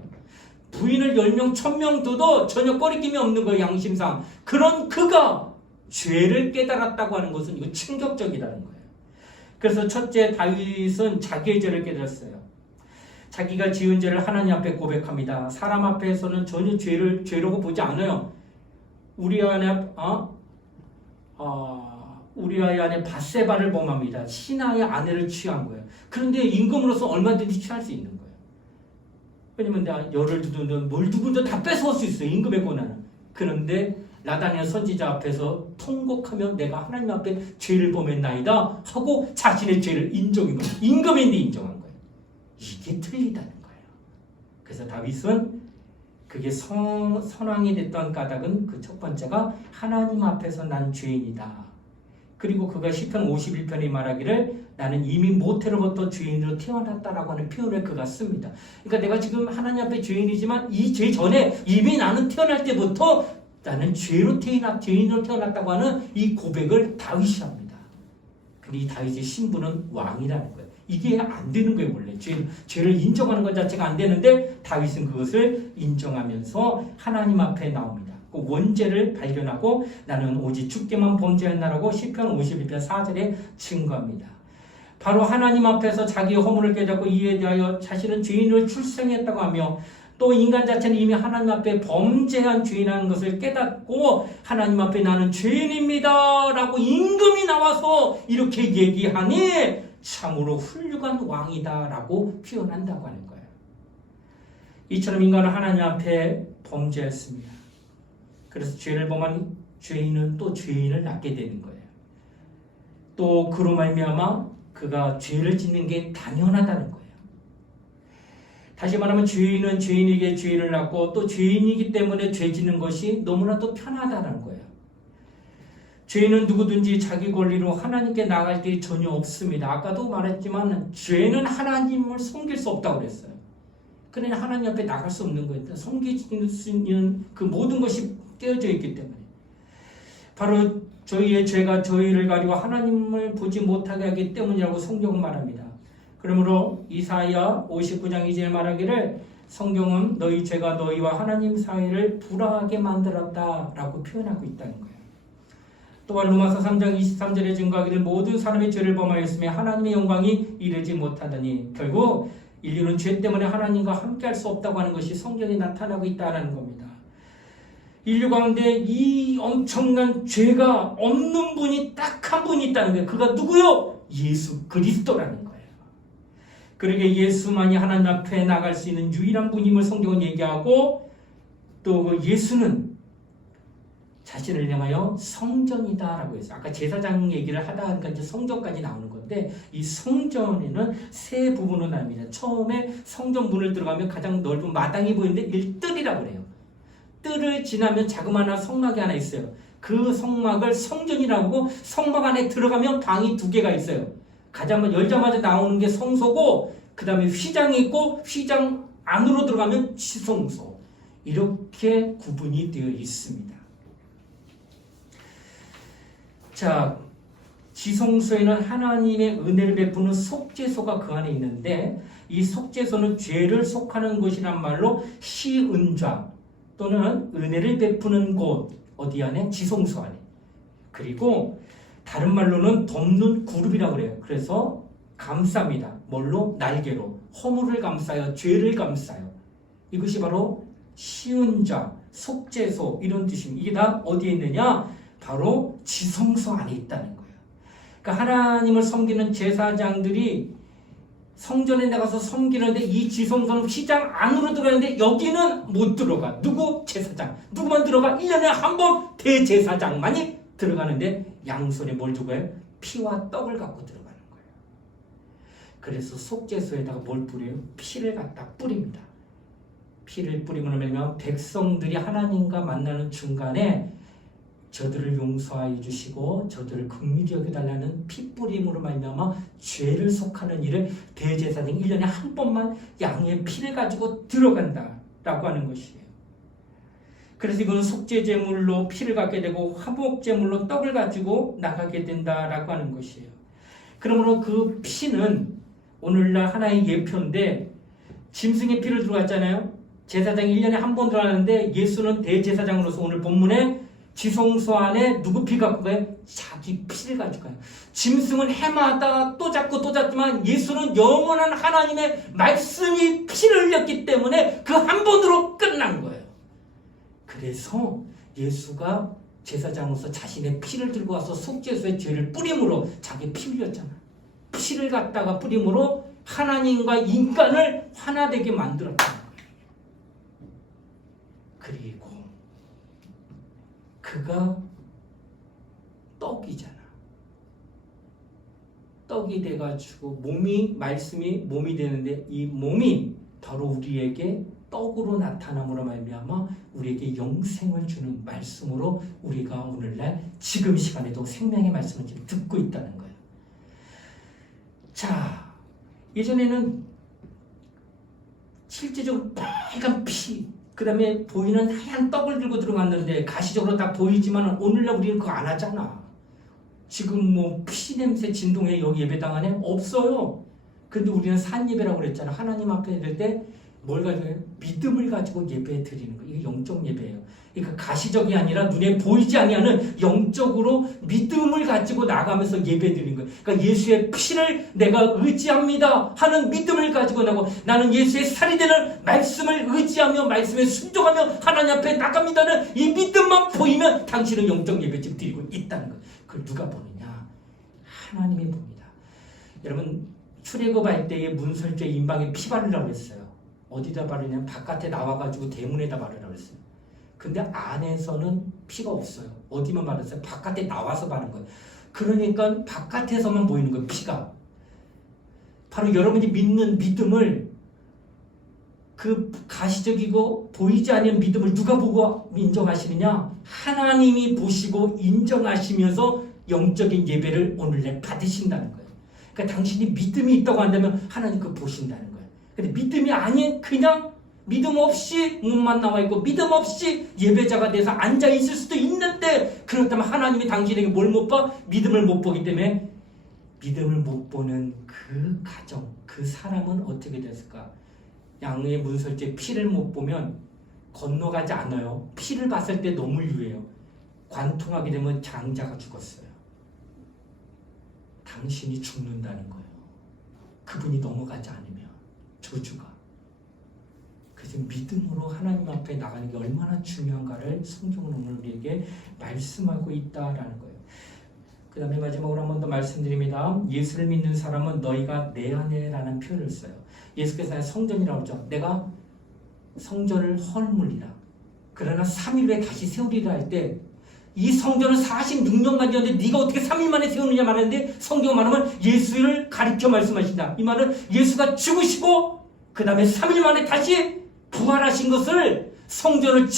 부인을 10명, 1000명 둬도 전혀 꺼리낌이 없는 거예요, 양심상. 그런 그가 죄를 깨달았다고 하는 것은 이거 충격적이라는 거예요. 그래서 첫째, 다윗은 자기의 죄를 깨달았어요. 자기가 지은 죄를 하나님 앞에 고백합니다. 사람 앞에서는 전혀 죄라고 보지 않아요. 우리아의 아내 밧세바를 범합니다. 신하의 아내를 취한 거예요. 그런데 임금으로서 얼마든지 취할 수 있는 거예요. 왜냐면 내가 열을 두든 뭘 두든 다 뺏어올 수 있어요, 임금의 권한은. 그런데 나단의 선지자 앞에서 통곡하면 내가 하나님 앞에 죄를 범했나이다 하고 자신의 죄를 인정한 거예요. 임금인데 인정한 거예요. 이게 틀리다는 거예요. 그래서 다윗은 그게 선왕이 됐던 까닭은 그 첫 번째가 하나님 앞에서 난 죄인이다. 그리고 그가 시편 51편에 말하기를 나는 이미 모태로부터 죄인으로 태어났다라고 하는 표현을 그가 씁니다. 그러니까 내가 지금 하나님 앞에 죄인이지만 이 죄 전에 이미 나는 태어날 때부터 나는 죄인으로 태어났다고 하는 이 고백을 다윗이 합니다. 근데 이 다윗의 신분은 왕이라는 거예요. 이게 안 되는 거예요, 원래. 죄를 인정하는 것 자체가 안 되는데 다윗은 그것을 인정하면서 하나님 앞에 나옵니다. 그 원죄를 발견하고 나는 오직 주께만 범죄했나라고 시편 51편 4절에 증거합니다. 바로 하나님 앞에서 자기의 허물을 깨닫고 이에 대하여 자신은 죄인으로 출생했다고 하며 또 인간 자체는 이미 하나님 앞에 범죄한 죄인이라는 것을 깨닫고 하나님 앞에 나는 죄인입니다 라고 임금이 나와서 이렇게 얘기하니 참으로 훌륭한 왕이다 라고 표현한다고 하는 거예요. 이처럼 인간은 하나님 앞에 범죄했습니다. 그래서 죄를 범한 죄인은 또 죄인을 낳게 되는 거예요. 또 그로 말미암아 그가 죄를 짓는 게 당연하다는 거예요. 다시 말하면 죄인은 죄인에게 죄를 낳고 또 죄인이기 때문에 죄 짓는 것이 너무나도 편하다는 거예요. 죄인은 누구든지 자기 권리로 하나님께 나갈 길이 전혀 없습니다. 아까도 말했지만 죄는 하나님을 섬길 수 없다고 그랬어요. 그러니 하나님 앞에 나갈 수 없는 거예요. 섬길 수 있는 그 모든 것이 깨어져 있기 때문에. 바로 저희의 죄가 저희를 가리고 하나님을 보지 못하게 하기 때문이라고 성경은 말합니다. 그러므로 이사야 59장 2절에 말하기를 성경은 너희 죄가 너희와 하나님 사이를 불화하게 만들었다라고 표현하고 있다는 거예요. 또한 로마서 3장 23절에 증거하기를 모든 사람의 죄를 범하였으며 하나님의 영광이 이르지 못하더니 결국 인류는 죄 때문에 하나님과 함께할 수 없다고 하는 것이 성경에 나타나고 있다는 겁니다. 인류 가운데 이 엄청난 죄가 없는 분이 딱 한 분이 있다는 거예요. 그가 누구요? 예수 그리스도라는 거예요. 그러게 예수만이 하나님 앞에 나갈 수 있는 유일한 분임을 성경은 얘기하고 또 그 예수는 자신을 향하여 성전이다라고 했어요. 아까 제사장 얘기를 하다 보니까 이제 성전까지 나오는 건데 이 성전에는 세 부분으로 나뉩니다. 처음에 성전 문을 들어가면 가장 넓은 마당이 보이는데 이를 뜰이라고 그래요. 뜰을 지나면 자그마한 성막이 하나 있어요. 그 성막을 성전이라고 하고 성막 안에 들어가면 방이 2개가 있어요. 가장 열자마자 나오는 게 성소고 그 다음에 휘장이 있고 휘장 안으로 들어가면 지성소. 이렇게 구분이 되어 있습니다. 자, 지성소에는 하나님의 은혜를 베푸는 속죄소가 그 안에 있는데 이 속죄소는 죄를 속하는 곳이란 말로 시은좌 또는 은혜를 베푸는 곳 어디 안에? 지성소 안에. 그리고 다른 말로는 덮는 그룹이라고 그래요. 그래서 감쌉니다. 뭘로? 날개로. 허물을 감싸요. 죄를 감싸요. 이것이 바로 시은좌, 속죄소 이런 뜻입니다. 이게 다 어디에 있느냐? 바로 지성소 안에 있다는 거예요. 그러니까 하나님을 섬기는 제사장들이 성전에 나가서 섬기는데 이 지성소는 휘장 안으로 들어가는데 여기는 못 들어가. 누구? 제사장. 누구만 들어가? 1년에 한 번 대제사장만이 들어가는데 양손에 뭘 두고 해요? 피와 떡을 갖고 들어가는 거예요. 그래서 속죄소에다가 뭘 뿌려요? 피를 갖다 뿌립니다. 피를 뿌리면 뭐냐면 백성들이 하나님과 만나는 중간에 저들을 용서하여 주시고 저들을 긍휼히 여겨달라는 피뿌림으로 말미암아 죄를 속하는 일을 대제사장이 1년에 한 번만 양의 피를 가지고 들어간다라고 하는 것이에요. 그래서 이건 속죄제물로 피를 갖게 되고 화목제물로 떡을 가지고 나가게 된다라고 하는 것이에요. 그러므로 그 피는 오늘날 하나의 예표인데 짐승의 피를 들어갔잖아요. 제사장이 1년에 한 번 들어가는데 예수는 대제사장으로서 오늘 본문에 지성소 안에 누구 피 갖고 가요? 자기 피를 가지고 가요. 짐승은 해마다 또 잡고 또 잡지만 예수는 영원한 하나님의 말씀이 피를 흘렸기 때문에 그 한 번으로 끝난 거예요. 그래서 예수가 제사장으로서 자신의 피를 들고 와서 속죄소의 죄를 뿌림으로 자기 피 흘렸잖아. 피를 갖다가 뿌림으로 하나님과 인간을 하나되게 만들었다는 거예요. 그리고 그가 떡이잖아. 떡이 돼가지고 말씀이 몸이 되는데 이 몸이 바로 우리에게 떡으로 나타남으로 말미암아 우리에게 영생을 주는 말씀으로 우리가 오늘날 지금 시간에도 생명의 말씀을 지금 듣고 있다는 거예요. 자, 예전에는 실제적으로 빨간 피, 그 다음에 보이는 하얀 떡을 들고 들어갔는데 가시적으로 다 보이지만 오늘날 우리는 그거 안 하잖아. 지금 뭐 피 냄새 진동에 여기 예배당 안에 없어요. 근데 우리는 산 예배라고 그랬잖아. 하나님 앞에 될 때 뭘 가지고 해요? 믿음을 가지고 예배 드리는 거. 이게 영적 예배예요. 그러니까 가시적이 아니라 눈에 보이지 아니하는 영적으로 믿음을 가지고 나가면서 예배 드리는 거예요. 그러니까 예수의 피를 내가 의지합니다 하는 믿음을 가지고 나고 나는 예수의 살이 되는 말씀을 의지하며 말씀에 순종하며 하나님 앞에 나갑니다는 이 믿음만 보이면 당신은 영적 예배 지금 드리고 있다는 거예요. 그걸 누가 보느냐? 하나님이 봅니다. 여러분 출애굽할 때의 문설주에 인방에 피 바르라고 했어요. 어디다 바르냐면 바깥에 나와가지고 대문에다 바르라고 했어요. 근데 안에서는 피가 없어요. 어디만 바르어요? 바깥에 나와서 바른 거예요. 그러니까 바깥에서만 보이는 거예요. 피가. 바로 여러분이 믿는 믿음을 그 가시적이고 보이지 않는 믿음을 누가 보고 인정하시느냐? 하나님이 보시고 인정하시면서 영적인 예배를 오늘날 받으신다는 거예요. 그러니까 당신이 믿음이 있다고 한다면 하나님 그거 보신다는 거예요. 근데 믿음이 아닌 그냥 믿음 없이 몸만 나와 있고 믿음 없이 예배자가 돼서 앉아 있을 수도 있는데 그렇다면 하나님이 당신에게 뭘 못 봐? 믿음을 못 보기 때문에 믿음을 못 보는 그 가정, 그 사람은 어떻게 됐을까? 양의 문설주에 피를 못 보면 건너가지 않아요. 피를 봤을 때 너무 유해요. 관통하게 되면 장자가 죽었어요. 당신이 죽는다는 거예요. 그분이 넘어가지 않으면 저주가. 그래서 믿음으로 하나님 앞에 나가는 게 얼마나 중요한가를 성경은 오늘 우리에게 말씀하고 있다라는 거예요. 그 다음에 마지막으로 한 번 더 말씀드립니다. 예수를 믿는 사람은 너희가 내 안에라는 표현을 써요. 예수께서 성전이라고 하죠. 내가 성전을 허물리라. 그러나 3일 후에 다시 세우리라 할 때 이 성전은 46년간 지었는데 네가 어떻게 3일 만에 세우느냐 말하는데 성경 말하면 예수를 가리켜 말씀하신다. 이 말은 예수가 죽으시고 그 다음에 3일 만에 다시 부활하신 것을 성전을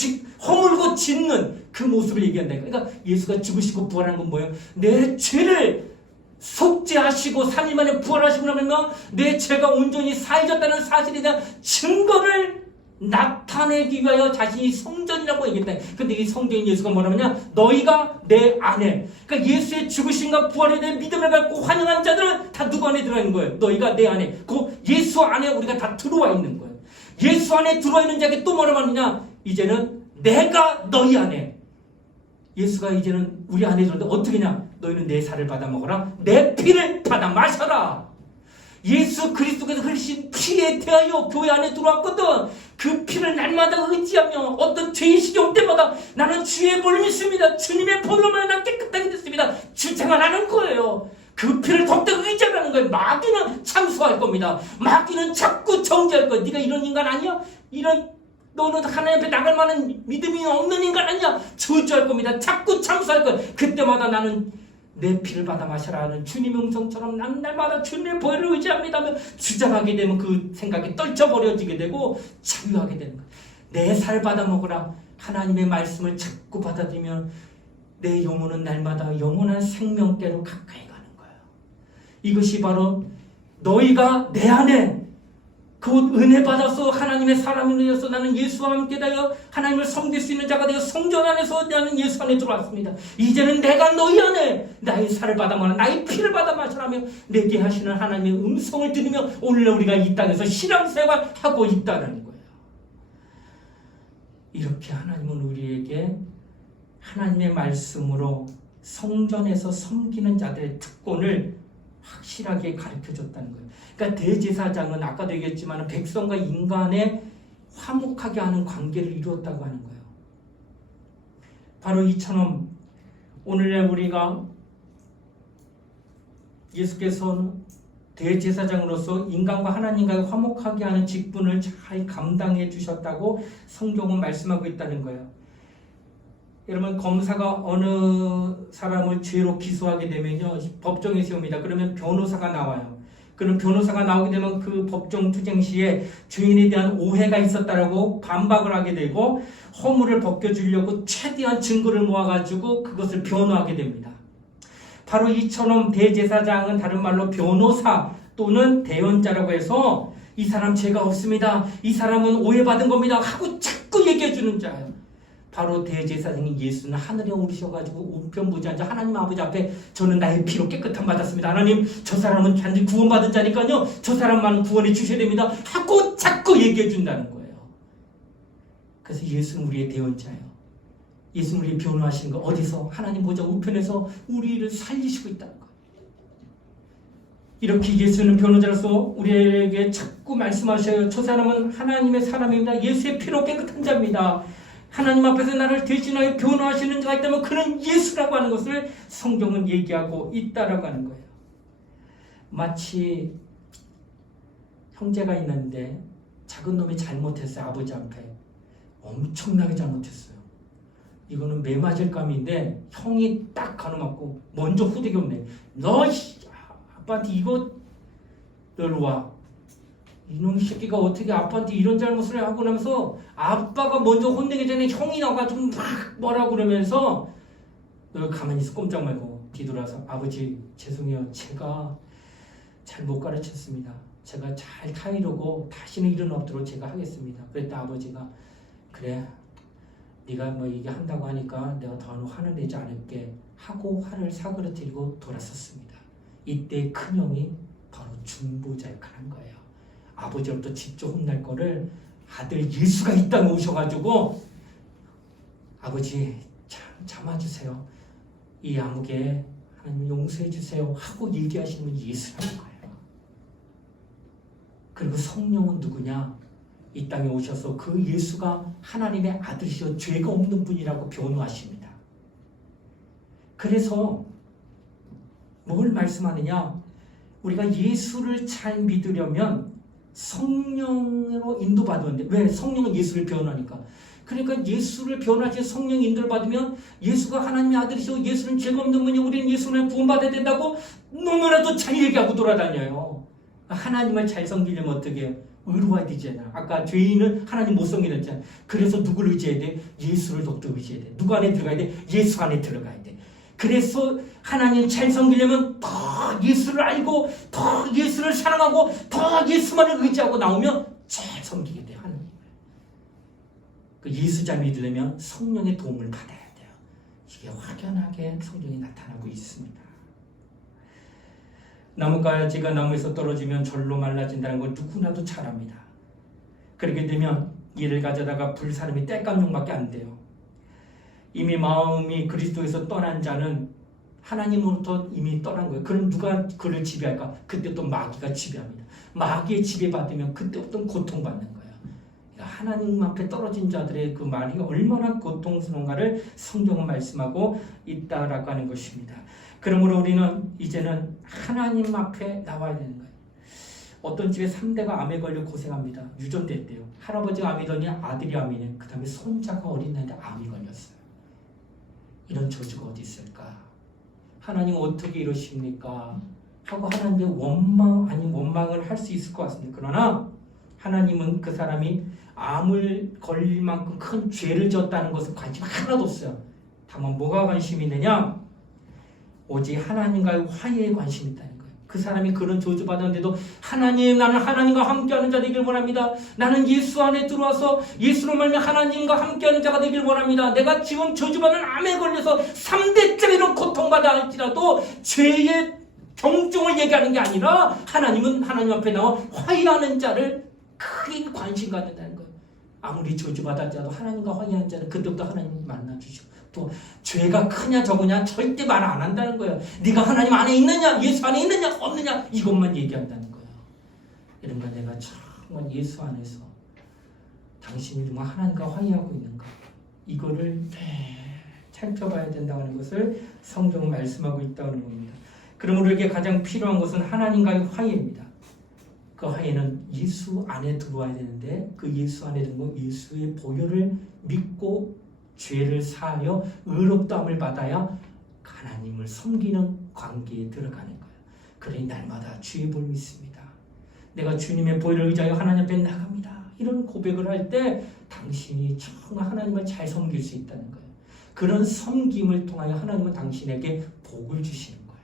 허물고 짓는 그 모습을 얘기한다. 그러니까 예수가 죽으시고 부활한 건 뭐예요? 내 죄를 속죄하시고 3일 만에 부활하시고 나면 내 죄가 온전히 사해졌다는 사실에 대한 증거를 나타내기 위하여 자신이 성전이라고 얘기했다. 근데 이 성전인 예수가 뭐라냐? 너희가 내 안에. 그러니까 예수의 죽으심과 부활에 대해 믿음을 갖고 환영한 자들은 다 누구 안에 들어있는 거예요? 너희가 내 안에. 그 예수 안에 우리가 다 들어와 있는 거예요. 예수 안에 들어와 있는 자에게 또 뭐라고 하느냐? 이제는 내가 너희 안에. 예수가 이제는 우리 안에 들어오는데 어떻게냐? 너희는 내 살을 받아 먹어라. 내 피를 받아 마셔라. 예수 그리스도께서 흘리신 피에 대하여 교회 안에 들어왔거든. 그 피를 날마다 의지하며 어떤 죄의식이 올 때마다 나는 주의 볼을 믿습니다. 주님의 볼로만 난 깨끗하게 됐습니다. 주장하라는 거예요. 그 피를 더욱더 의지하라는 거예요. 마귀는 참수할 겁니다. 마귀는 자꾸 정죄할 거예요. 네가 이런 인간 아니야? 너는 하나님 앞에 나갈 만한 믿음이 없는 인간 아니야? 저주할 겁니다. 자꾸 참수할 거예요. 그때마다 나는 내 피를 받아 마셔라 하는 주님의 음성처럼 난 날마다 주님의 보혈을 의지합니다 하며 주장하게 되면 그 생각이 떨쳐버려지게 되고 자유하게 되는 거예요. 내 살 받아 먹으라. 하나님의 말씀을 자꾸 받아들이면 내 영혼은 날마다 영원한 생명께로 가까이 가는 거예요. 이것이 바로 너희가 내 안에 곧 은혜 받아서 하나님의 사람이 되어서 나는 예수와 함께 되어 하나님을 섬길 수 있는 자가 되어 성전 안에서 나는 예수 안에 들어왔습니다. 이제는 내가 너희 안에 나의 살을 받아 마라. 나의 피를 받아 마시라며 내게 하시는 하나님의 음성을 들으며 오늘 우리가 이 땅에서 신앙생활 하고 있다는 거예요. 이렇게 하나님은 우리에게 하나님의 말씀으로 성전에서 섬기는 자들의 특권을 확실하게 가르쳐줬다는 거예요. 그러니까 대제사장은 아까도 얘기했지만 백성과 인간의 화목하게 하는 관계를 이루었다고 하는 거예요. 바로 이처럼 오늘날 우리가 예수께서는 대제사장으로서 인간과 하나님과의 화목하게 하는 직분을 잘 감당해 주셨다고 성경은 말씀하고 있다는 거예요. 여러분 검사가 어느 사람을 죄로 기소하게 되면요 법정에 세웁니다. 그러면 변호사가 나와요. 그럼 변호사가 나오게 되면 그 법정 투쟁 시에 죄인에 대한 오해가 있었다라고 반박을 하게 되고 허물을 벗겨주려고 최대한 증거를 모아가지고 그것을 변호하게 됩니다. 바로 이처럼 대제사장은 다른 말로 변호사 또는 대언자라고 해서 이 사람 죄가 없습니다. 이 사람은 오해받은 겁니다. 하고 자꾸 얘기해주는 자예요. 바로 대제사장인 예수는 하늘에 오르셔가지고 우편부지한자 하나님 아버지 앞에 저는 나의 피로 깨끗함 받았습니다. 하나님 저 사람은 단지 구원받은 자니까요. 저 사람만 구원해 주셔야 됩니다. 하고 자꾸 얘기해 준다는 거예요. 그래서 예수는 우리의 대언자예요. 예수는 우리의 변호하시는 거 어디서? 하나님 보좌 우편에서 우리를 살리시고 있다는 거예요. 이렇게 예수는 변호자로서 우리에게 자꾸 말씀하셔요. 저 사람은 하나님의 사람입니다. 예수의 피로 깨끗한 자입니다. 하나님 앞에서 나를 대신하여 변호하시는 자가 있다면 그는 예수라고 하는 것을 성경은 얘기하고 있다라고 하는 거예요. 마치 형제가 있는데 작은 놈이 잘못했어요. 아버지 앞에 엄청나게 잘못했어요. 이거는 매 맞을 감인데 형이 딱 가로막고 먼저 후대기 없네. 너 아빠한테 이거 너로 와. 이놈 새끼가 어떻게 아빠한테 이런 잘못을 하고 나면서 아빠가 먼저 혼내기 전에 형이 나가지고 막 뭐라 그러면서 너 가만히 있어 꼼짝 말고 뒤돌아서 아버지 죄송해요. 제가 잘 못 가르쳤습니다. 제가 잘 타이르고 다시는 일은 없도록 제가 하겠습니다. 그랬다 아버지가 그래 네가 뭐 이게 한다고 하니까 내가 더 화를 내지 않을게 하고 화를 사그러뜨리고 돌아섰습니다. 이때 큰형이 바로 중보자 역할을 한 거예요. 아버지로부터 직접 혼날 거를 아들 예수가 이 땅에 오셔가지고 아버지 참아주세요. 이 아무개 하나님 용서해 주세요 하고 얘기하시는 분이 예수라는 거예요. 그리고 성령은 누구냐? 이 땅에 오셔서 그 예수가 하나님의 아들이시여 죄가 없는 분이라고 변호하십니다. 그래서 뭘 말씀하느냐? 우리가 예수를 잘 믿으려면 성령으로 인도받았는데, 왜? 성령은 예수를 변호하니까. 그러니까 예수를 변호하신 성령 인도를 받으면 예수가 하나님의 아들이시고 예수는 죄가 없는 분이 우리는 예수를 구원받아야 된다고 너무나도 잘 얘기하고 돌아다녀요. 하나님을 잘 섬기려면 어떻게 해요? 의로워야 되잖아. 아까 죄인은 하나님 못 섬기는 잖아. 그래서 누구를 의지해야 돼? 예수를 더욱더 의지해야 돼. 누구 안에 들어가야 돼? 예수 안에 들어가야 돼. 그래서 하나님 잘 섬기려면 더 예수를 알고 더 예수를 사랑하고 더 예수만을 의지하고 나오면 잘 섬기게 돼요. 하나님을. 그 예수 잘 믿으려면 성령의 도움을 받아야 돼요. 이게 확연하게 성경이 나타나고 있습니다. 나뭇가지가 나무에서 떨어지면 절로 말라진다는 걸 누구나도 잘 압니다. 그렇게 되면 이를 가져다가 불사름이 땔감용밖에 안 돼요. 이미 마음이 그리스도에서 떠난 자는 하나님으로부터 이미 떠난 거예요. 그럼 누가 그를 지배할까? 그때 또 마귀가 지배합니다. 마귀의 지배받으면 그때부터 고통받는 거예요. 그러니까 하나님 앞에 떨어진 자들의 그 말이 얼마나 고통스러운가를 성경은 말씀하고 있다라고 하는 것입니다. 그러므로 우리는 이제는 하나님 앞에 나와야 되는 거예요. 어떤 집에 3대가 암에 걸려 고생합니다. 유전됐대요. 할아버지가 암이더니 아들이 암이네. 그 다음에 손자가 어린 나이에 암이 걸렸어요. 이런 저주가 어디 있을까? 하나님 어떻게 이러십니까? 하고 하나님의 원망 아닌 원망을 할 수 있을 것 같습니다. 그러나 하나님은 그 사람이 암을 걸릴 만큼 큰 죄를 지었다는 것은 관심 하나도 없어요. 다만 뭐가 관심이 있느냐? 오직 하나님과의 화해에 관심이 있다는 거예요. 그 사람이 그런 저주받았는데도 하나님, 나는 하나님과 함께하는 자 되길 원합니다. 나는 예수 안에 들어와서 예수로 말미암아 하나님과 함께하는 자가 되길 원합니다. 내가 지금 저주받는 암에 걸려서 3대째로 고통받아 할지라도 죄의 경중을 얘기하는 게 아니라 하나님은 하나님 앞에 나와 화해하는 자를 크게 관심 갖는다는 거예요. 아무리 저주받았자도 하나님과 화해하는 자는 그때부터 하나님 만나주시고 또 죄가 크냐 적으냐 절대 말 안 한다는 거예요. 네가 하나님 안에 있느냐 예수 안에 있느냐 없느냐 이것만 얘기한다는 거예요. 이런가 내가 정말 예수 안에서 당신이 정말 하나님과 화해하고 있는가 이거를 살펴봐야 된다는 것을 성경은 말씀하고 있다는 겁니다. 그러므로 우리에게 가장 필요한 것은 하나님과의 화해입니다. 그 화해는 예수 안에 들어와야 되는데 그 예수 안에 들고 예수의 보혈을 믿고 죄를 사하여 의롭다함을 받아야 하나님을 섬기는 관계에 들어가는 거예요. 그러니 날마다 주의 볼 믿습니다. 내가 주님의 보혈을 의지하여 하나님 앞에 나갑니다. 이런 고백을 할 때 당신이 정말 하나님을 잘 섬길 수 있다는 거예요. 그런 섬김을 통하여 하나님은 당신에게 복을 주시는 거예요.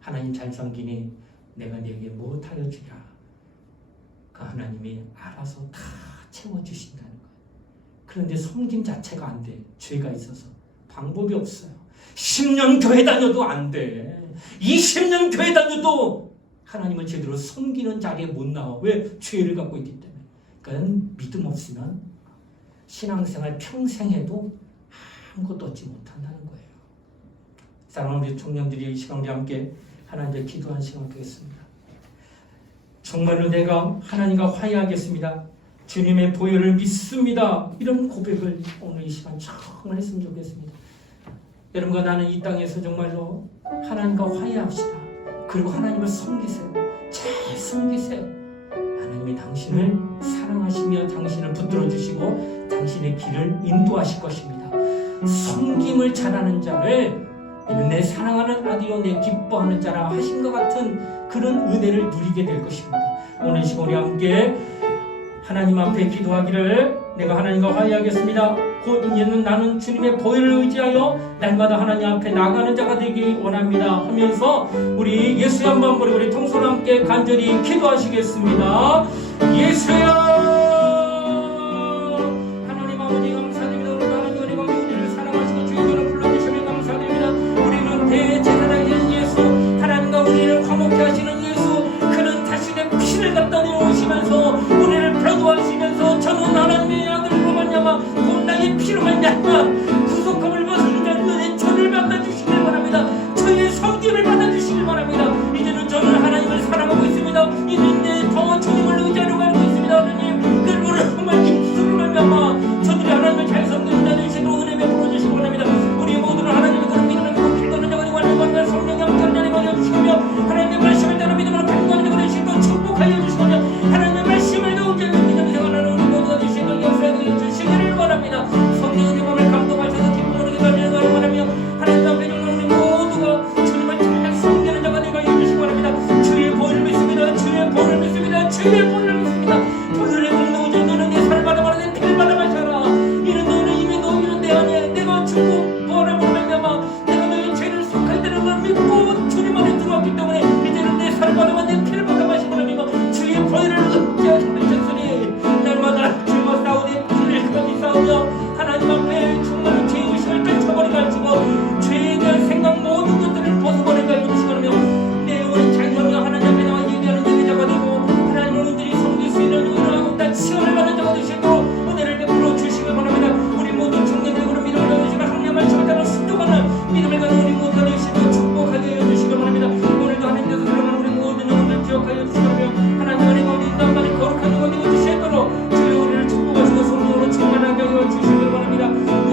하나님 잘 섬기니 내가 네게 무엇하여 주랴. 그 하나님이 알아서 다 채워주신다는 거예요. 그런데 섬김 자체가 안 돼. 죄가 있어서 방법이 없어요. 10년 교회 다녀도 안 돼. 20년 교회 다녀도 하나님을 제대로 섬기는 자리에 못 나와. 왜? 죄를 갖고 있기 때문에. 그러니까 믿음 없으면 신앙생활 평생 해도 아무것도 얻지 못한다는 거예요. 사랑하는 우리 청년들이 이 시간 우리 함께 하나님께 기도하는 시간을 갖겠습니다. 정말로 내가 하나님과 화해하겠습니다. 주님의 보혈을 믿습니다. 이런 고백을 오늘 이 시간 정말 했으면 좋겠습니다. 여러분과 나는 이 땅에서 정말로 하나님과 화해합시다. 그리고 하나님을 섬기세요. 잘 섬기세요. 하나님이 당신을 사랑하시며 당신을 붙들어 주시고 당신의 길을 인도하실 것입니다. 섬김을 잘하는 자를 내 사랑하는 아들이요 내 기뻐하는 자라 하신 것 같은 그런 은혜를 누리게 될 것입니다. 오늘 시간 우리 함께 하나님 앞에 기도하기를 내가 하나님과 화해하겠습니다. 곧 이제는 나는 주님의 보혈을 의지하여 날마다 하나님 앞에 나가는 자가 되기 원합니다 하면서 우리 예수의 한번 부르고 우리 통솔 함께 간절히 기도하시겠습니다. 예수야 하나님 아버지 감사드립니다. 우리 하나님 은혜가 우리를 사랑하시고 주의 이름을 불러주시면 감사드립니다. 우리는 대제사장이신 예수 하나님과 우리를 화목케 하시는 예수 그는 자신의 피를 갖다 내어오시면서 우리를 변호하시면서 저는 하나님의 아들로 말미암아 곧 나의 피로 말미암아 구속함을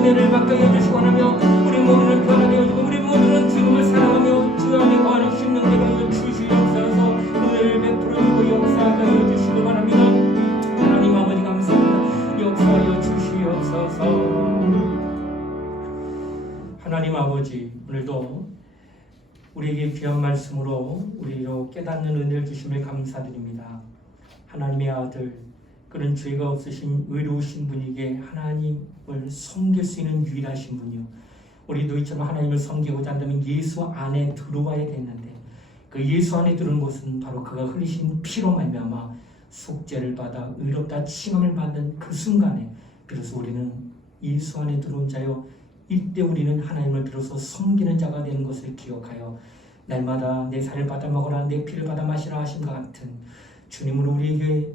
은혜를 받게 해주시고 하나며 우리 모두를 변하게 해주고 우리 모두는 주님을 사랑하며 주 안에 거하는 심령되게 하여 주시옵소서. 은혜를 베풀어주고 역사하게 해주시기 바랍니다. 하나님 아버지 감사합니다. 역사하여 주시옵소서. 하나님 아버지, 오늘도 우리에게 귀한 말씀으로 우리로 깨닫는 은혜를 주심을 감사드립니다. 하나님의 아들, 그런 죄가 없으신 의로우신 분에게 하나님을 섬길 수 있는 유일하신 분이요, 우리도 이처럼 하나님을 섬기고자 한다면 예수 안에 들어와야 되는데 그 예수 안에 들어오는 것은 바로 그가 흘리신 피로 말미암아 속죄를 받아 의롭다 칭함을 받는 그 순간에 비로소 우리는 예수 안에 들어온 자요, 이때 우리는 하나님을 비로소 섬기는 자가 되는 것을 기억하여 날마다 내 살을 받아 먹으라 내 피를 받아 마시라 하심과 같은 주님으로 우리에게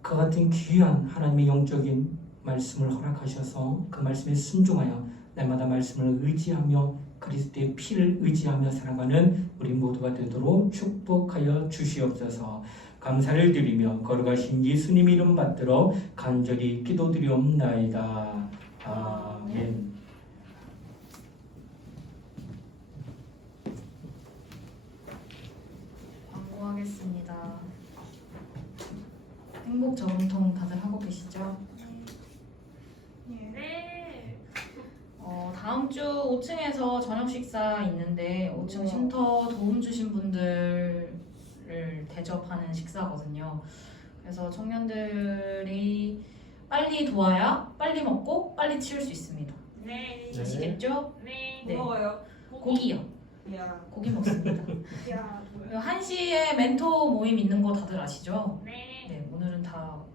그 같은 귀한 하나님의 영적인 말씀을 허락하셔서 그 말씀에 순종하여 날마다 말씀을 의지하며 그리스도의 피를 의지하며 살아가는 우리 모두가 되도록 축복하여 주시옵소서. 감사를 드리며 거룩하신 예수님 이름 받들어 간절히 기도드리옵나이다. 아멘. 광고하겠습니다. 행복 저금통 다들 하고 계시죠? 네. 다음 주 5층에서 저녁 식사 있는데 5층 쉼터 도움 주신 분들을 대접하는 식사거든요. 그래서 청년들이 빨리 도와야 빨리 먹고 빨리 치울 수 있습니다. 네. 아시겠죠? 네. 네. 먹어요. 고기요. 야. 고기 먹습니다. 야. 뭐야? 1시에 멘토 모임 있는 거 다들 아시죠? 네. 네, 오늘은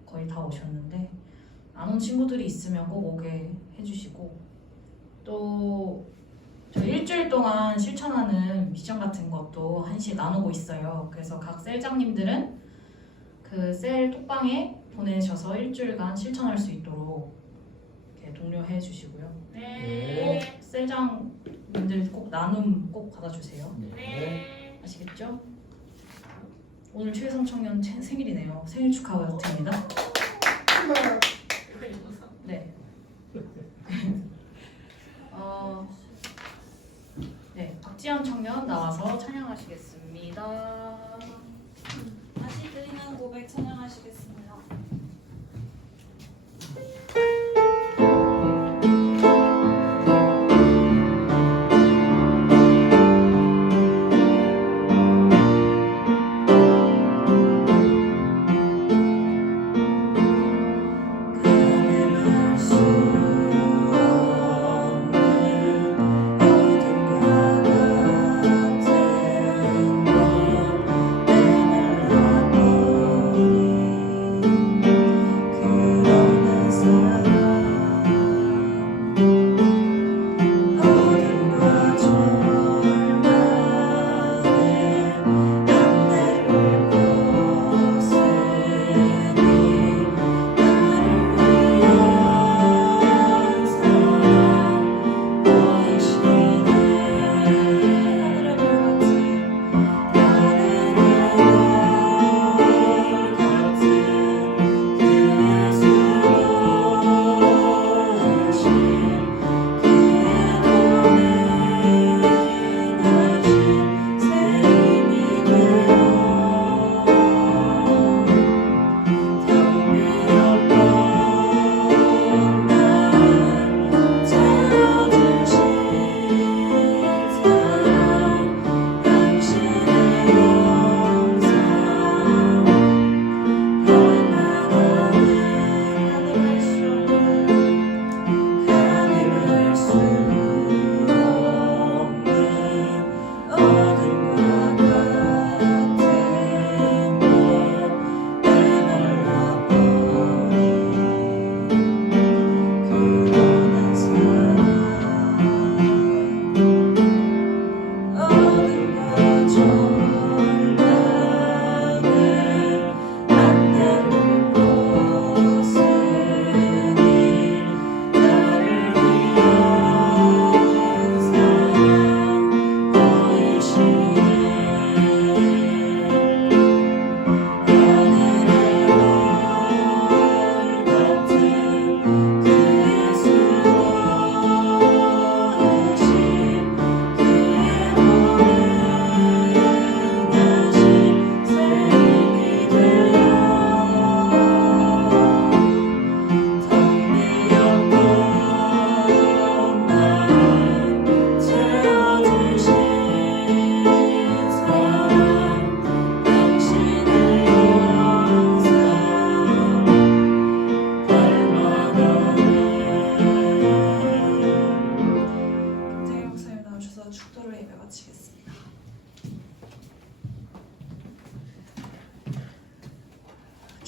거의 다 오셨는데 안 온 친구들이 있으면 꼭 오게 해주시고, 또 저 일주일 동안 실천하는 미션 같은 것도 1시에 나누고 있어요. 그래서 각 셀장님들은 그 셀 톡방에 보내셔서 일주일간 실천할 수 있도록 이렇게 독려해 주시고요. 네. 꼭 셀장님들 꼭 나눔 꼭 받아주세요. 네. 아시겠죠? 오늘 최혜성 청년 생일이네요. 생일 축하드립니다. 네. 네, 박지현 청년 나와서 찬양하시겠습니다. 다시 드리는 고백 찬양하시겠습니다. 내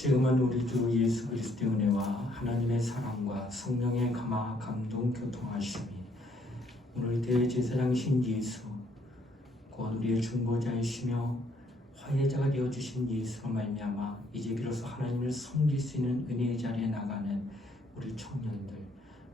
지금은 우리 주 예수 그리스도의 은혜와 하나님의 사랑과 성령의 감화 감동 교통하심이 오늘 대제사장이신 예수 곧 우리의 중보자이시며 화해자가 되어주신 예수로 말미암아 이제 비로소 하나님을 섬길 수 있는 은혜의 자리에 나가는 우리 청년들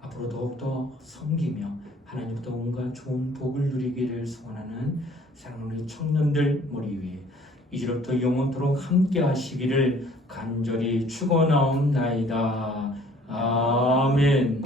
앞으로 더욱더 섬기며 하나님부터 온갖 좋은 복을 누리기를 소원하는 사랑하는 우리 청년들 머리 위에 이제부터 영원토록 함께 하시기를 간절히 축원하옵나이다. 아멘.